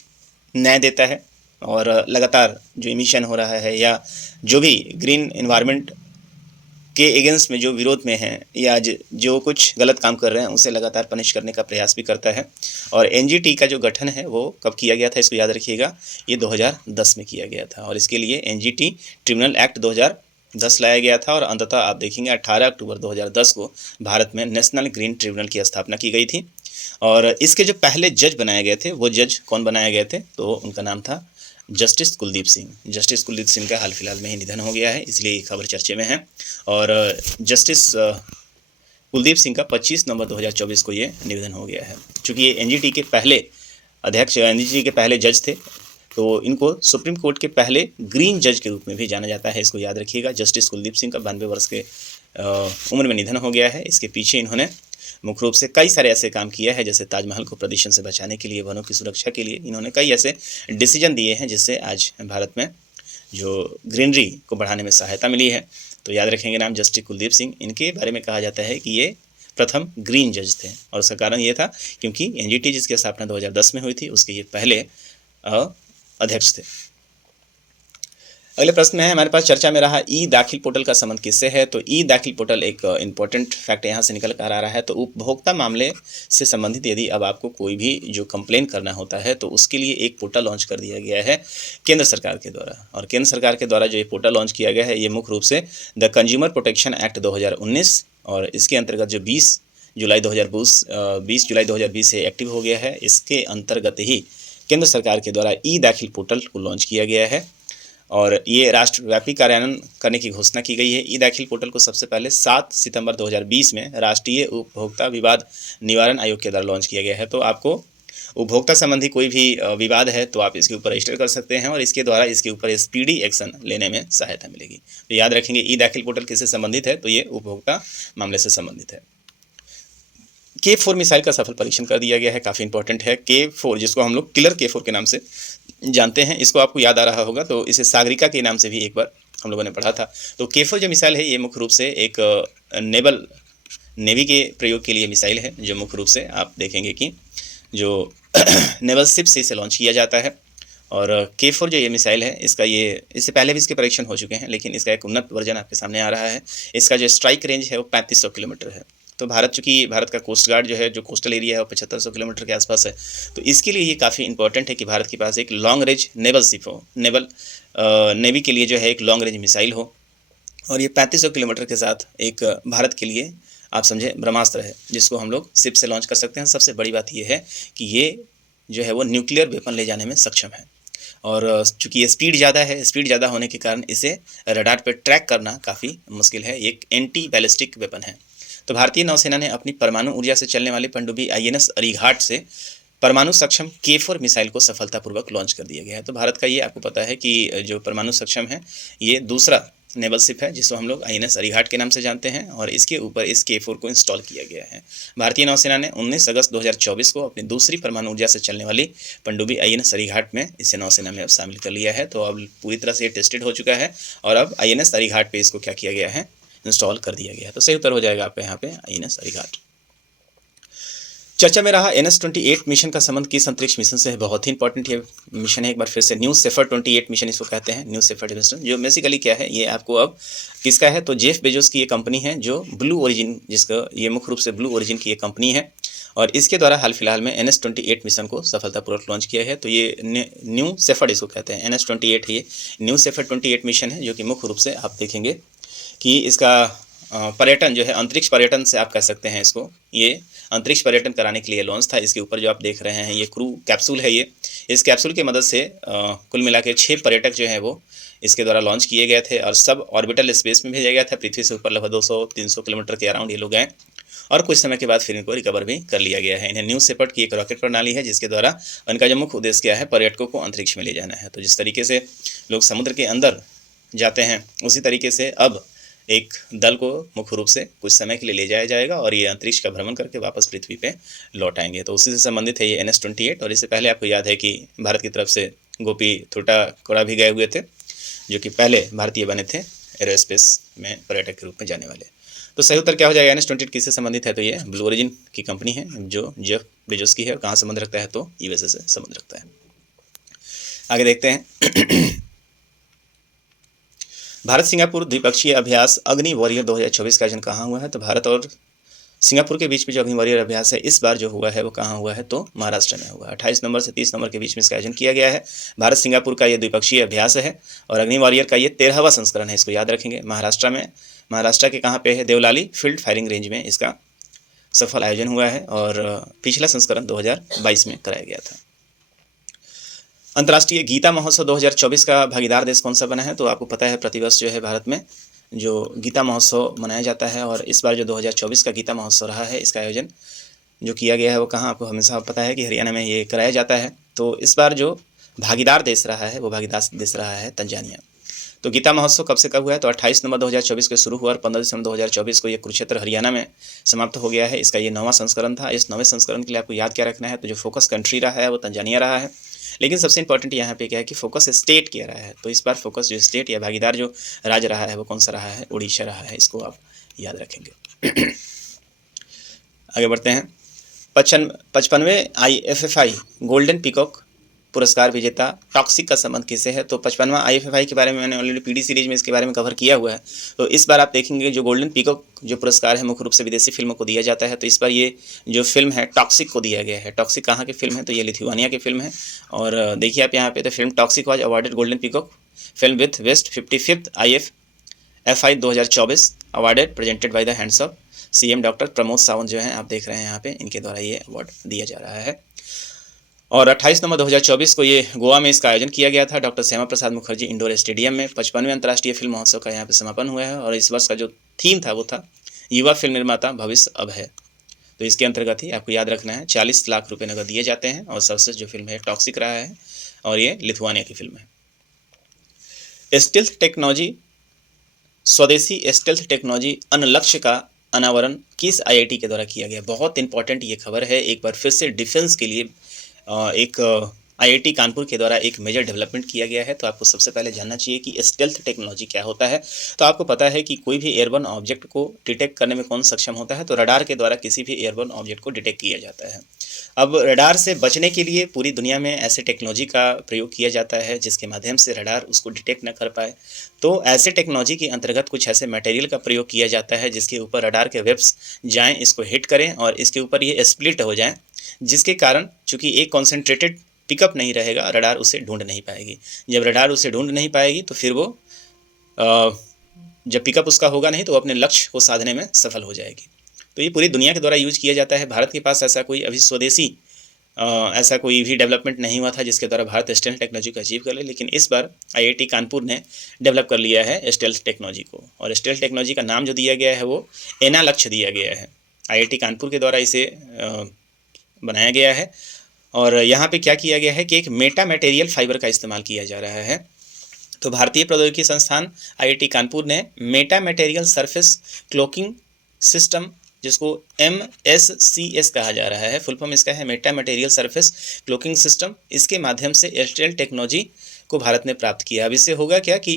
न्याय देता है। और लगातार जो इमिशन हो रहा है या जो भी ग्रीन इन्वायरमेंट के एगेंस्ट में जो विरोध में हैं या जो कुछ गलत काम कर रहे हैं उसे लगातार पनिश करने का प्रयास भी करता है। और NGT का जो गठन है वो कब किया गया था, इसको याद रखिएगा, ये 2010 में किया गया था। और इसके लिए NGT ट्रिब्यूनल एक्ट 2010 लाया गया था। और अंततः आप देखेंगे 18 अक्टूबर 2010 को भारत में नेशनल ग्रीन ट्रिब्यूनल की स्थापना की गई थी। और इसके जो पहले जज बनाए गए थे वो जज कौन बनाए गए थे, तो उनका नाम था जस्टिस कुलदीप सिंह। जस्टिस कुलदीप सिंह का हाल फिलहाल में ही निधन हो गया है, इसलिए ये खबर चर्चे में है। और जस्टिस कुलदीप सिंह का 25 नवंबर 2024 को ये निधन हो गया है। चूँकि ये NGT के पहले अध्यक्ष, NGT के पहले जज थे, तो इनको सुप्रीम कोर्ट के पहले ग्रीन जज के रूप में भी जाना जाता है। इसको याद रखिएगा। जस्टिस कुलदीप सिंह का 92 वर्ष के उम्र में निधन हो गया है। इसके पीछे इन्होंने मुख्य रूप से कई सारे ऐसे काम किया है, जैसे ताजमहल को प्रदूषण से बचाने के लिए, वनों की सुरक्षा के लिए इन्होंने कई ऐसे डिसीजन दिए हैं जिससे आज भारत में जो ग्रीनरी को बढ़ाने में सहायता मिली है। तो याद रखेंगे नाम जस्टिस कुलदीप सिंह। इनके बारे में कहा जाता है कि ये प्रथम ग्रीन जज थे। और उसका कारण ये था क्योंकि NGT जिसकी स्थापना 2010 में हुई थी उसके ये पहले अध्यक्ष थे। अगले प्रश्न में है हमारे पास चर्चा में रहा ई दाखिल पोर्टल का संबंध किससे है। तो ई दाखिल पोर्टल एक इंपॉर्टेंट फैक्ट यहाँ से निकल कर आ रहा है। तो उपभोक्ता मामले से संबंधित यदि अब आपको कोई भी जो कंप्लेन करना होता है तो उसके लिए एक पोर्टल लॉन्च कर दिया गया है केंद्र सरकार के द्वारा। और केंद्र सरकार के द्वारा जो ये पोर्टल लॉन्च किया गया है ये मुख्य रूप से द कंज्यूमर प्रोटेक्शन एक्ट 2019 और इसके अंतर्गत जो 20 जुलाई 2020 से एक्टिव हो गया है, इसके अंतर्गत ही केंद्र सरकार के द्वारा ई दाखिल पोर्टल को लॉन्च किया गया है। और ये राष्ट्रव्यापी कार्यान्वयन करने की घोषणा की गई है। ई दाखिल पोर्टल को सबसे पहले 7 सितंबर 2020 में राष्ट्रीय उपभोक्ता विवाद निवारण आयोग के द्वारा लॉन्च किया गया है। तो आपको उपभोक्ता संबंधी कोई भी विवाद है तो आप इसके ऊपर रजिस्टर कर सकते हैं और इसके द्वारा इसके ऊपर स्पीडी एक्शन लेने में सहायता मिलेगी। तो याद रखेंगे ई दाखिल पोर्टल किससे संबंधित है, तो ये उपभोक्ता मामले से संबंधित है। K4 मिसाइल का सफल परीक्षण कर दिया गया है, काफ़ी इंपॉर्टेंट है। K4 जिसको हम लोग किलर K4 के नाम से जानते हैं, इसको आपको याद आ रहा होगा, तो इसे सागरिका के नाम से भी एक बार हम लोगों ने पढ़ा था। तो K4 जो मिसाइल है ये मुख्य रूप से एक नेवी के प्रयोग के लिए मिसाइल है, जो मुख्य रूप से आप देखेंगे कि जो नेवल शिप से इसे लॉन्च किया जाता है। और K4 जो ये मिसाइल है इससे पहले भी इसके परीक्षण हो चुके हैं, लेकिन इसका एक उन्नत वर्जन आपके सामने आ रहा है। इसका जो स्ट्राइक रेंज है वो 3500 किलोमीटर है। तो चूँकि भारत का कोस्ट गार्ड जो है, जो कोस्टल एरिया है वो 7500 किलोमीटर के आसपास है, तो इसके लिए ये काफ़ी इंपॉर्टेंट है कि भारत के पास एक लॉन्ग रेंज नेवल शिप हो, नेवी के लिए जो है एक लॉन्ग रेंज मिसाइल हो। और ये 3500 किलोमीटर के साथ एक भारत के लिए आप समझे ब्रह्मास्त्र है, जिसको हम लोग शिप से लॉन्च कर सकते हैं। सबसे बड़ी बात ये है कि ये जो है वो न्यूक्लियर वेपन ले जाने में सक्षम है। और चूँकि ये स्पीड ज़्यादा है, स्पीड ज़्यादा होने के कारण इसे रडार पर ट्रैक करना काफ़ी मुश्किल है। एक एंटी बैलिस्टिक वेपन है। तो भारतीय नौसेना ने अपनी परमाणु ऊर्जा से चलने वाली पनडुब्बी INS अरीघाट से परमाणु सक्षम K4 मिसाइल को सफलतापूर्वक लॉन्च कर दिया गया है। तो भारत का ये आपको पता है कि जो परमाणु सक्षम है, ये दूसरा नेवल शिप है जिसको हम लोग INS अरिहंत के नाम से जानते हैं, और इसके ऊपर इस K4 को इंस्टॉल किया गया है। भारतीय नौसेना ने 19 अगस्त 2024 को अपनी दूसरी परमाणु ऊर्जा से चलने वाली पनडुब्बी INS अरिहंत में इसे नौसेना में अब शामिल कर लिया है। तो अब पूरी तरह से ये टेस्टेड हो चुका है और अब INS अरिहंत पे इसको क्या किया गया है, इंस्टॉल कर दिया गया है। तो सही उत्तर हो जाएगा आपका यहाँ पे INS अरिहंत। चर्चा में रहा NS-28 मिशन का संबंध किस अंतरिक्ष मिशन से है। बहुत ही इंपॉर्टेंट ये मिशन है, एक बार फिर से न्यू शेफर्ड 28 मिशन इसको कहते हैं। न्यू शेफर्ड मिशन जो बेसिकली क्या है, ये आपको अब किसका है, तो जेफ बेजोस की ये कंपनी है जो ब्लू ओरिजिन, जिसका ये मुख्य रूप से ब्लू ओरिजिन की ये कंपनी है, और इसके द्वारा हाल फिलहाल में NS-28 मिशन को सफलतापूर्वक लॉन्च किया है। तो ये न्यू शेफर्ड इसको कहते हैं, NS-28 ये न्यू शेफर्ड 28 मिशन है, जो कि मुख्य रूप से आप देखेंगे कि इसका पर्यटन जो है, अंतरिक्ष पर्यटन से आप कह सकते हैं इसको, ये अंतरिक्ष पर्यटन कराने के लिए लॉन्च था। इसके ऊपर जो आप देख रहे हैं ये क्रू कैप्सूल है, ये इस कैप्सूल की मदद से कुल मिला के 6 पर्यटक जो हैं वो इसके द्वारा लॉन्च किए गए थे और सब ऑर्बिटल स्पेस में भेजा गया था। पृथ्वी से ऊपर लगभग 200-300 किलोमीटर के अराउंड ये लोग गए और कुछ समय के बाद फिर इनको रिकवर भी कर लिया गया है। इन्हें न्यू शेफर्ड की एक रॉकेट प्रणाली है जिसके द्वारा उनका जो मुख्य उद्देश्य क्या है, पर्यटकों को अंतरिक्ष में ले जाना है। तो जिस तरीके से लोग समुद्र के अंदर जाते हैं, उसी तरीके से अब एक दल को मुख्य रूप से कुछ समय के लिए ले जाया जाएगा और ये अंतरिक्ष का भ्रमण करके वापस पृथ्वी पे लौट आएंगे। तो उसी से संबंधित है ये NS-28। और इससे पहले आपको याद है कि भारत की तरफ से गोपी थोटाकोड़ा भी गए हुए थे, जो कि पहले भारतीय बने थे एरोस्पेस में पर्यटक के रूप में जाने वाले। तो सही उत्तर क्या हो जाएगा, NS-28 किससे संबंधित है, तो ये ब्लू ओरिजिन की कंपनी है जो जेफ बेजोस की है। और कहाँ संबंध रखता है, तो USA से संबंध रखता है। आगे देखते हैं भारत सिंगापुर द्विपक्षीय अभ्यास अग्नि वॉरियर 2024 का आयोजन कहाँ हुआ है। तो भारत और सिंगापुर के बीच में जो अग्नि वॉरियर अभ्यास है इस बार जो हुआ है वो कहाँ हुआ है, तो महाराष्ट्र में हुआ है। 28 नवंबर से 30 नवंबर के बीच में इसका आयोजन किया गया है। भारत सिंगापुर का ये द्विपक्षीय अभ्यास है और अग्नि वॉरियर का ये 13वां संस्करण है, इसको याद रखेंगे। महाराष्ट्र में, महाराष्ट्र के कहाँ पे है, देवलाली फील्ड फायरिंग रेंज में इसका सफल आयोजन हुआ है और पिछला संस्करण 2022 में कराया गया था। अंतर्राष्ट्रीय गीता महोत्सव 2024 का भागीदार देश कौन सा बना है, तो आपको पता है प्रतिवर्ष जो है भारत में जो गीता महोत्सव मनाया जाता है और इस बार जो 2024 का गीता महोत्सव रहा है, इसका आयोजन जो किया गया है वो कहाँ, आपको हमेशा पता है कि हरियाणा में ये कराया जाता है। तो इस बार जो भागीदार देश रहा है वो भागीदार देश रहा है तंजानिया। तो गीता महोत्सव कब से कब हुआ है, तो 28 नवंबर 2024 को शुरू हुआ और 15 दिसंबर 2024 को ये कुरुक्षेत्र हरियाणा में समाप्त हो गया है। इसका ये 9वां संस्करण था। इस 9वें संस्करण के लिए आपको याद क्या रखना है, तो जो फोकस कंट्री रहा है वो तंजानिया रहा है। लेकिन सबसे इंपॉर्टेंट यहाँ पे क्या है कि फोकस स्टेट क्या रहा है, तो इस बार फोकस जो स्टेट या भागीदार जो राज्य रहा है वो कौन सा रहा है, उड़ीसा रहा है। इसको आप याद रखेंगे। आगे बढ़ते हैं। 55वें IFFI गोल्डन पीकॉक पुरस्कार विजेता टॉक्सिक का संबंध किससे है, तो 55वां IFFI के बारे में मैंने ऑलरेडी PD सीरीज में इसके बारे में कवर किया हुआ है। तो इस बार आप देखेंगे जो गोल्डन पीकॉक जो पुरस्कार है मुख्य रूप से विदेशी फिल्मों को दिया जाता है। तो इस बार ये जो फिल्म है टॉक्सिक को दिया गया है। टॉक्सिक कहाँ की फिल्म है, तो ये लिथुआनिया की फिल्म है। और देखिए आप यहाँ पे, तो film toxic was awarded golden peacock film with west 55th IFFI 2024 awarded presented by the hands of CM doctor Pramod Sawant जो हैं आप देख रहे हैं यहाँ पे, इनके द्वारा ये अवार्ड दिया जा रहा है। और 28 नवंबर 2024 को ये गोवा में इसका आयोजन किया गया था doctor Shyama Prasad Mukherjee indoor stadium में। 55वें अंतर्राष्ट्रीय फिल्म महोत्सव का यहाँ पे समापन हुआ है और इस वर्ष का जो थीम था वो था युवा फिल्म निर्माता भविष्य अब है। तो इसके अंतर्गत ही आपको याद रखना है 40 लाख रुपए नगद दिए जाते हैं और सर्वश्रेष्ठ जो फिल्म है टॉक्सिक रहा है और ये लिथुआनिया की फिल्म है। स्टेल्थ टेक्नोलॉजी, स्वदेशी स्टेल्थ टेक्नोलॉजी अनलक्ष्य का अनावरण किस IIT के द्वारा किया गया। बहुत इंपॉर्टेंट ये खबर है, एक बार फिर से डिफेंस के लिए एक IIT कानपुर के द्वारा एक मेजर डेवलपमेंट किया गया है। तो आपको सबसे पहले जानना चाहिए कि स्टेल्थ टेक्नोलॉजी क्या होता है। तो आपको पता है कि कोई भी एयरबर्न ऑब्जेक्ट को डिटेक्ट करने में कौन सक्षम होता है, तो रडार के द्वारा किसी भी एयरबर्न ऑब्जेक्ट को डिटेक्ट किया जाता है। अब रडार से बचने के लिए पूरी दुनिया में ऐसे टेक्नोलॉजी का प्रयोग किया जाता है जिसके माध्यम से रडार उसको डिटेक्ट न कर पाए। तो ऐसे टेक्नोलॉजी के अंतर्गत कुछ ऐसे मटेरियल का प्रयोग किया जाता है जिसके ऊपर रडार के वेव्स जाएँ, इसको हिट करें और इसके ऊपर ये स्प्लिट हो जाएँ, जिसके कारण चूंकि एक कॉन्सेंट्रेटेड पिकअप नहीं रहेगा, रडार उसे ढूंढ नहीं पाएगी। जब रडार उसे ढूंढ नहीं पाएगी तो फिर वो जब पिकअप उसका होगा नहीं तो वो अपने लक्ष्य को साधने में सफल हो जाएगी। तो ये पूरी दुनिया के द्वारा यूज किया जाता है। भारत के पास ऐसा कोई अभी स्वदेशी ऐसा कोई भी डेवलपमेंट नहीं हुआ था जिसके द्वारा भारत स्टेल्थ टेक्नोलॉजी को अचीव कर ले, लेकिन इस बार IIT कानपुर ने डेवलप कर लिया है स्टेल्थ टेक्नोलॉजी को। और स्टेल्थ टेक्नोलॉजी का नाम जो दिया गया है वो एनालक्ष्य दिया गया है। IIT कानपुर के द्वारा इसे बनाया गया है और यहाँ पे क्या किया गया है कि एक मेटा मटेरियल फाइबर का इस्तेमाल किया जा रहा है। तो भारतीय प्रौद्योगिकी संस्थान आईआईटी कानपुर ने metamaterial surface cloaking system, जिसको MSCS कहा जा रहा है, फुल फॉर्म इसका है metamaterial surface cloaking system, इसके माध्यम से एयरटेल टेक्नोलॉजी को भारत ने प्राप्त किया। अब इससे होगा क्या कि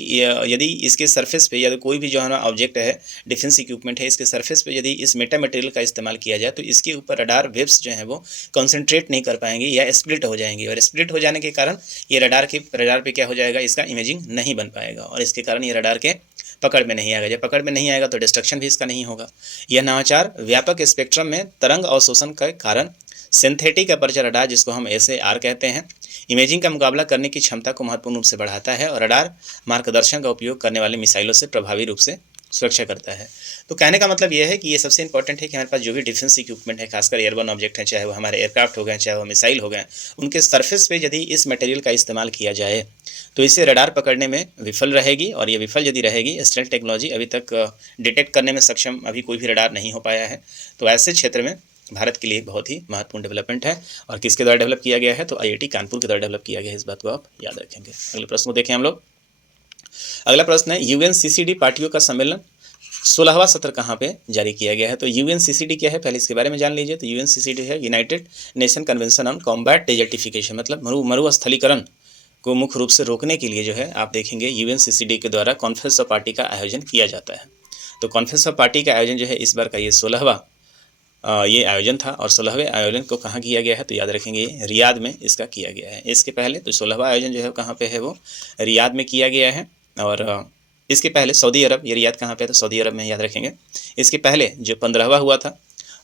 यदि इसके सरफेस पे या कोई भी जो है ना ऑब्जेक्ट है, डिफेंस इक्विपमेंट है, इसके सरफेस पे यदि इस मेटा मटेरियल का इस्तेमाल किया जाए तो इसके ऊपर रडार वेव्स जो हैं वो कॉन्सेंट्रेट नहीं कर पाएंगे या स्प्लिट हो जाएंगी, और स्प्लिट हो जाने के कारण ये रडार पे क्या हो जाएगा, इसका इमेजिंग नहीं बन पाएगा, और इसके कारण ये रडार के पकड़ में नहीं आएगा। जब पकड़ में नहीं आएगा तो डिस्ट्रक्शन भी इसका नहीं होगा। यह नवाचार व्यापक स्पेक्ट्रम में तरंग अवशोषण के कारण सिंथेटिक अपर्चर रडार, जिसको हम SAR कहते हैं, इमेजिंग का मुकाबला करने की क्षमता को महत्वपूर्ण रूप से बढ़ाता है और रडार मार्गदर्शन का उपयोग करने वाले मिसाइलों से प्रभावी रूप से सुरक्षा करता है। तो कहने का मतलब यह है कि ये सबसे इंपॉर्टेंट है कि हमारे पास जो भी डिफेंस इक्विपमेंट है, खासकर एयरबोर्न ऑब्जेक्ट हैं, चाहे वो हमारे एयरक्राफ्ट हो गए, चाहे वो मिसाइल हो गए, उनके सरफेस पे यदि इस मटेरियल का इस्तेमाल किया जाए तो इसे रडार पकड़ने में विफल रहेगी, और ये विफल यदि रहेगी, स्टेल्थ टेक्नोलॉजी अभी तक डिटेक्ट करने में सक्षम अभी कोई भी रडार नहीं हो पाया है। तो ऐसे क्षेत्र में भारत के लिए बहुत ही महत्वपूर्ण डेवलपमेंट है, और किसके द्वारा डेवलप किया गया है, तो आईआईटी कानपुर के द्वारा डेवलप किया गया है। इस बात को आप याद रखेंगे। अगले प्रश्न को देखें हम लोग। अगला प्रश्न है UNCCD पार्टियों का सम्मेलन 16वां सत्र कहाँ पे जारी किया गया है। तो UNCCD क्या है, पहले इसके बारे में जान लीजिए। तो UNCCD है United nation convention on combat desertification, मतलब मरुस्थलीकरण को मुख्य रूप से रोकने के लिए जो है आप देखेंगे UNCCD के द्वारा कॉन्फ्रेंस ऑफ पार्टी का आयोजन किया जाता है। तो कॉन्फ्रेंस ऑफ पार्टी का आयोजन जो है इस बार का ये 16वां ये आयोजन था, और 16वें आयोजन को कहाँ किया गया है, तो याद रखेंगे रियाद में इसका किया गया है। इसके पहले तो 16वां आयोजन जो है कहाँ पे है, वो रियाद में किया गया है, और इसके पहले सऊदी अरब, ये रियाद कहाँ पे है, तो सऊदी अरब में, याद रखेंगे। इसके पहले जो 15वां हुआ था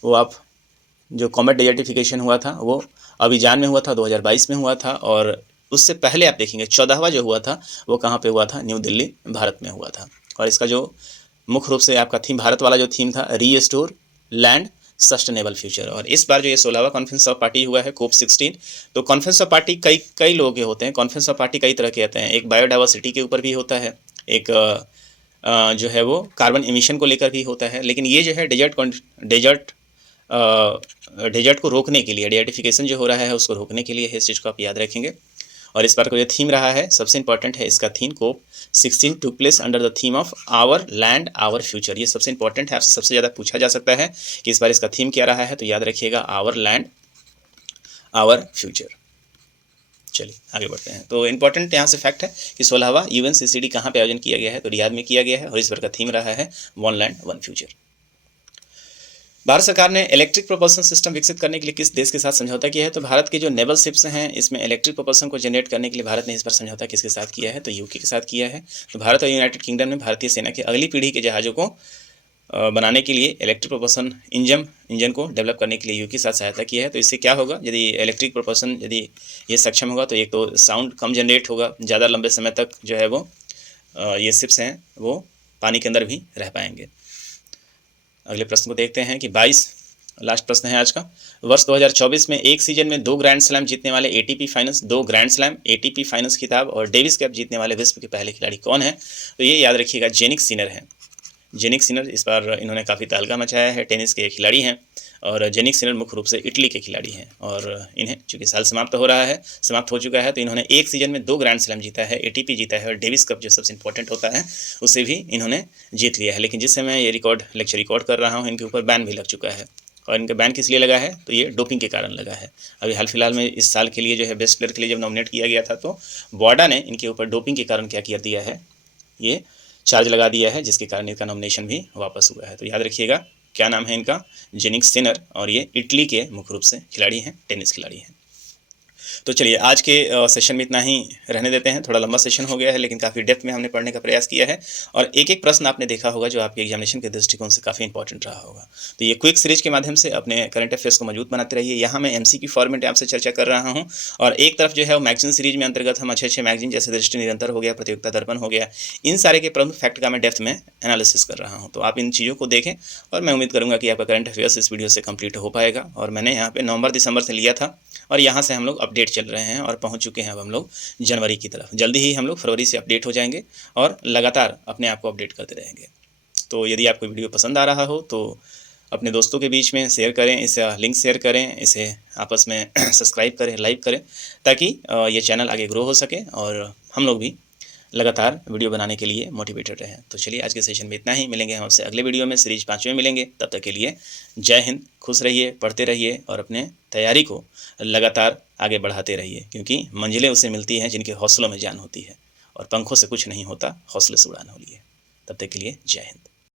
वो आप जो कॉम्बैट डेजर्टिफिकेशन हुआ था वो अबिजान में हुआ था, 2022 में हुआ था, और उससे पहले आप देखेंगे 14वां जो हुआ था वो कहाँ पे हुआ था, न्यू दिल्ली भारत में हुआ था। और इसका जो मुख्य रूप से आपका थीम, भारत वाला जो थीम था, रीस्टोर लैंड सस्टेनेबल फ्यूचर। और इस बार जो ये 16वां कॉन्फ्रेंस ऑफ पार्टी हुआ है COP16। तो कॉन्फ्रेंस ऑफ पार्टी कई लोगों के होते हैं। कॉन्फ्रेंस ऑफ पार्टी कई तरह के होते हैं। एक बायोडाइवर्सिटी के ऊपर भी होता है, एक जो है वो कार्बन एमिशन को लेकर भी होता है, लेकिन ये जो है डेजर्ट को रोकने के लिए, डेजर्टिफिकेशन जो हो रहा है उसको रोकने के लिए है। इस चीज़ को आप याद रखेंगे। और इस बार का जो थीम रहा है सबसे इंपॉर्टेंट है इसका theme, COP16 took place under the theme of our land our future. ये सबसे इंपॉर्टेंट है, आपसे सबसे ज़्यादा पूछा जा सकता है कि इस बार इसका थीम क्या रहा है, तो याद रखिएगा आवर लैंड आवर फ्यूचर। चलिए आगे बढ़ते हैं। तो इंपॉर्टेंट यहाँ से फैक्ट है कि 16वां UNCCD कहाँ पे आयोजन किया गया है, तो रियाद में किया गया है, और इस बार का थीम रहा है one land one future. Bharat सरकार ने इलेक्ट्रिक प्रोपल्सन सिस्टम विकसित करने के लिए किस देश के साथ समझौता किया है, तो भारत के जो नेवल शिप्स हैं इसमें इलेक्ट्रिक प्रोपल्सन को जनरेट करने के लिए भारत ने इस बार समझौता किसके साथ किया है, तो यूके के साथ किया है। तो भारत और यूनाइटेड किंगडम ने भारतीय सेना की अगली पीढ़ी के जहाज़ों को बनाने के लिए इलेक्ट्रिक प्रोपल्सन इंजन को डेवलप करने के लिए यूके के साथ सहायता किया है। तो इससे क्या होगा, यदि इलेक्ट्रिक प्रोपल्सन यदि ये सक्षम होगा तो एक तो साउंड कम जनरेट होगा, ज़्यादा लंबे समय तक जो है वो ये शिप्स हैं वो पानी के अंदर भी रह पाएंगे। अगले प्रश्न को देखते हैं कि 22 लास्ट प्रश्न है आज का। वर्ष 2024 में एक सीजन में 2 ग्रैंड स्लैम जीतने वाले ATP finals, 2 grand slam ATP finals खिताब और डेविस कप जीतने वाले विश्व के पहले खिलाड़ी कौन है, तो ये याद रखिएगा जेनिक सिनर हैं। जेनिक सिनर इस बार इन्होंने काफ़ी तहलका मचाया है, टेनिस के खिलाड़ी हैं, और जेनिक सिनर मुख्य रूप से इटली के खिलाड़ी हैं। और इन्हें चूँकि साल समाप्त हो चुका है, तो इन्होंने एक सीजन में 2 ग्रैंड स्लैम जीता है, ATP जीता है, और डेविस कप जो सबसे इंपॉर्टेंट होता है उसे भी इन्होंने जीत लिया है। लेकिन जिस समय ये लेक्चर रिकॉर्ड कर रहा हूँ इनके ऊपर बैन भी लग चुका है, और इनका बैन किस लिए लगा है, तो ये डोपिंग के कारण लगा है। अभी हाल फिलहाल में इस साल के लिए जो है बेस्ट प्लेयर के लिए जब नॉमिनेट किया गया था तो वाडा ने इनके ऊपर डोपिंग के कारण क्या किया दिया है, ये चार्ज लगा दिया है, जिसके कारण इनका नॉमिनेशन भी वापस हुआ है। तो याद रखिएगा क्या नाम है इनका, जेनिक सिनर, और ये इटली के मुख्य रूप से खिलाड़ी हैं, टेनिस खिलाड़ी हैं। तो चलिए आज के सेशन में इतना ही रहने देते हैं। थोड़ा लंबा सेशन हो गया है लेकिन काफ़ी डेप्थ में हमने पढ़ने का प्रयास किया है, और एक एक प्रश्न आपने देखा होगा जो आपके एग्जामिनेशन के दृष्टिकोण से काफ़ी इंपॉर्टेंट रहा होगा। तो ये क्विक सीरीज के माध्यम से अपने करंट अफेयर्स को मजबूत बनाते रहिए। यहाँ मैं MCQ फॉर्मेट आपसे चर्चा कर रहा हूँ, और एक तरफ जो है वो मैगजीन सीरीज में अंतर्गत हम अच्छे मैगजीन जैसे दृष्टि निरंतर हो गया, प्रतियोगिता दर्पण हो गया, इन सारे के प्रमुख फैक्ट का मैं डेप्थ में एनालिसिस कर रहा हूँ। तो आप इन चीज़ों को देखें, और मैं उम्मीद करूँगा कि आपका करंट अफेयर्स इस वीडियो से कंप्लीट हो पाएगा। और मैंने यहाँ पे नवंबर दिसंबर से लिया था, और यहाँ से हम लोग अपडेट चल रहे हैं और पहुँच चुके हैं अब हम लोग जनवरी की तरफ। जल्दी ही हम लोग फरवरी से अपडेट हो जाएंगे और लगातार अपने आप को अपडेट करते रहेंगे। तो यदि आपको वीडियो पसंद आ रहा हो तो अपने दोस्तों के बीच में शेयर करें, इसे लिंक शेयर करें, इसे आपस में सब्सक्राइब करें, लाइक करें, ताकि ये चैनल आगे ग्रो हो सके और हम लोग भी लगातार वीडियो बनाने के लिए मोटिवेटेड रहें। तो चलिए आज के सेशन में इतना ही, मिलेंगे हम आपसे अगले वीडियो में, सीरीज 5 में मिलेंगे। तब तक के लिए जय हिंद, खुश रहिए, पढ़ते रहिए और अपने तैयारी को लगातार आगे बढ़ाते रहिए, क्योंकि मंजिलें उसे मिलती हैं जिनके हौसलों में जान होती है, और पंखों से कुछ नहीं होता, हौसले से उड़ान होती है। तब तक के लिए जय हिंद।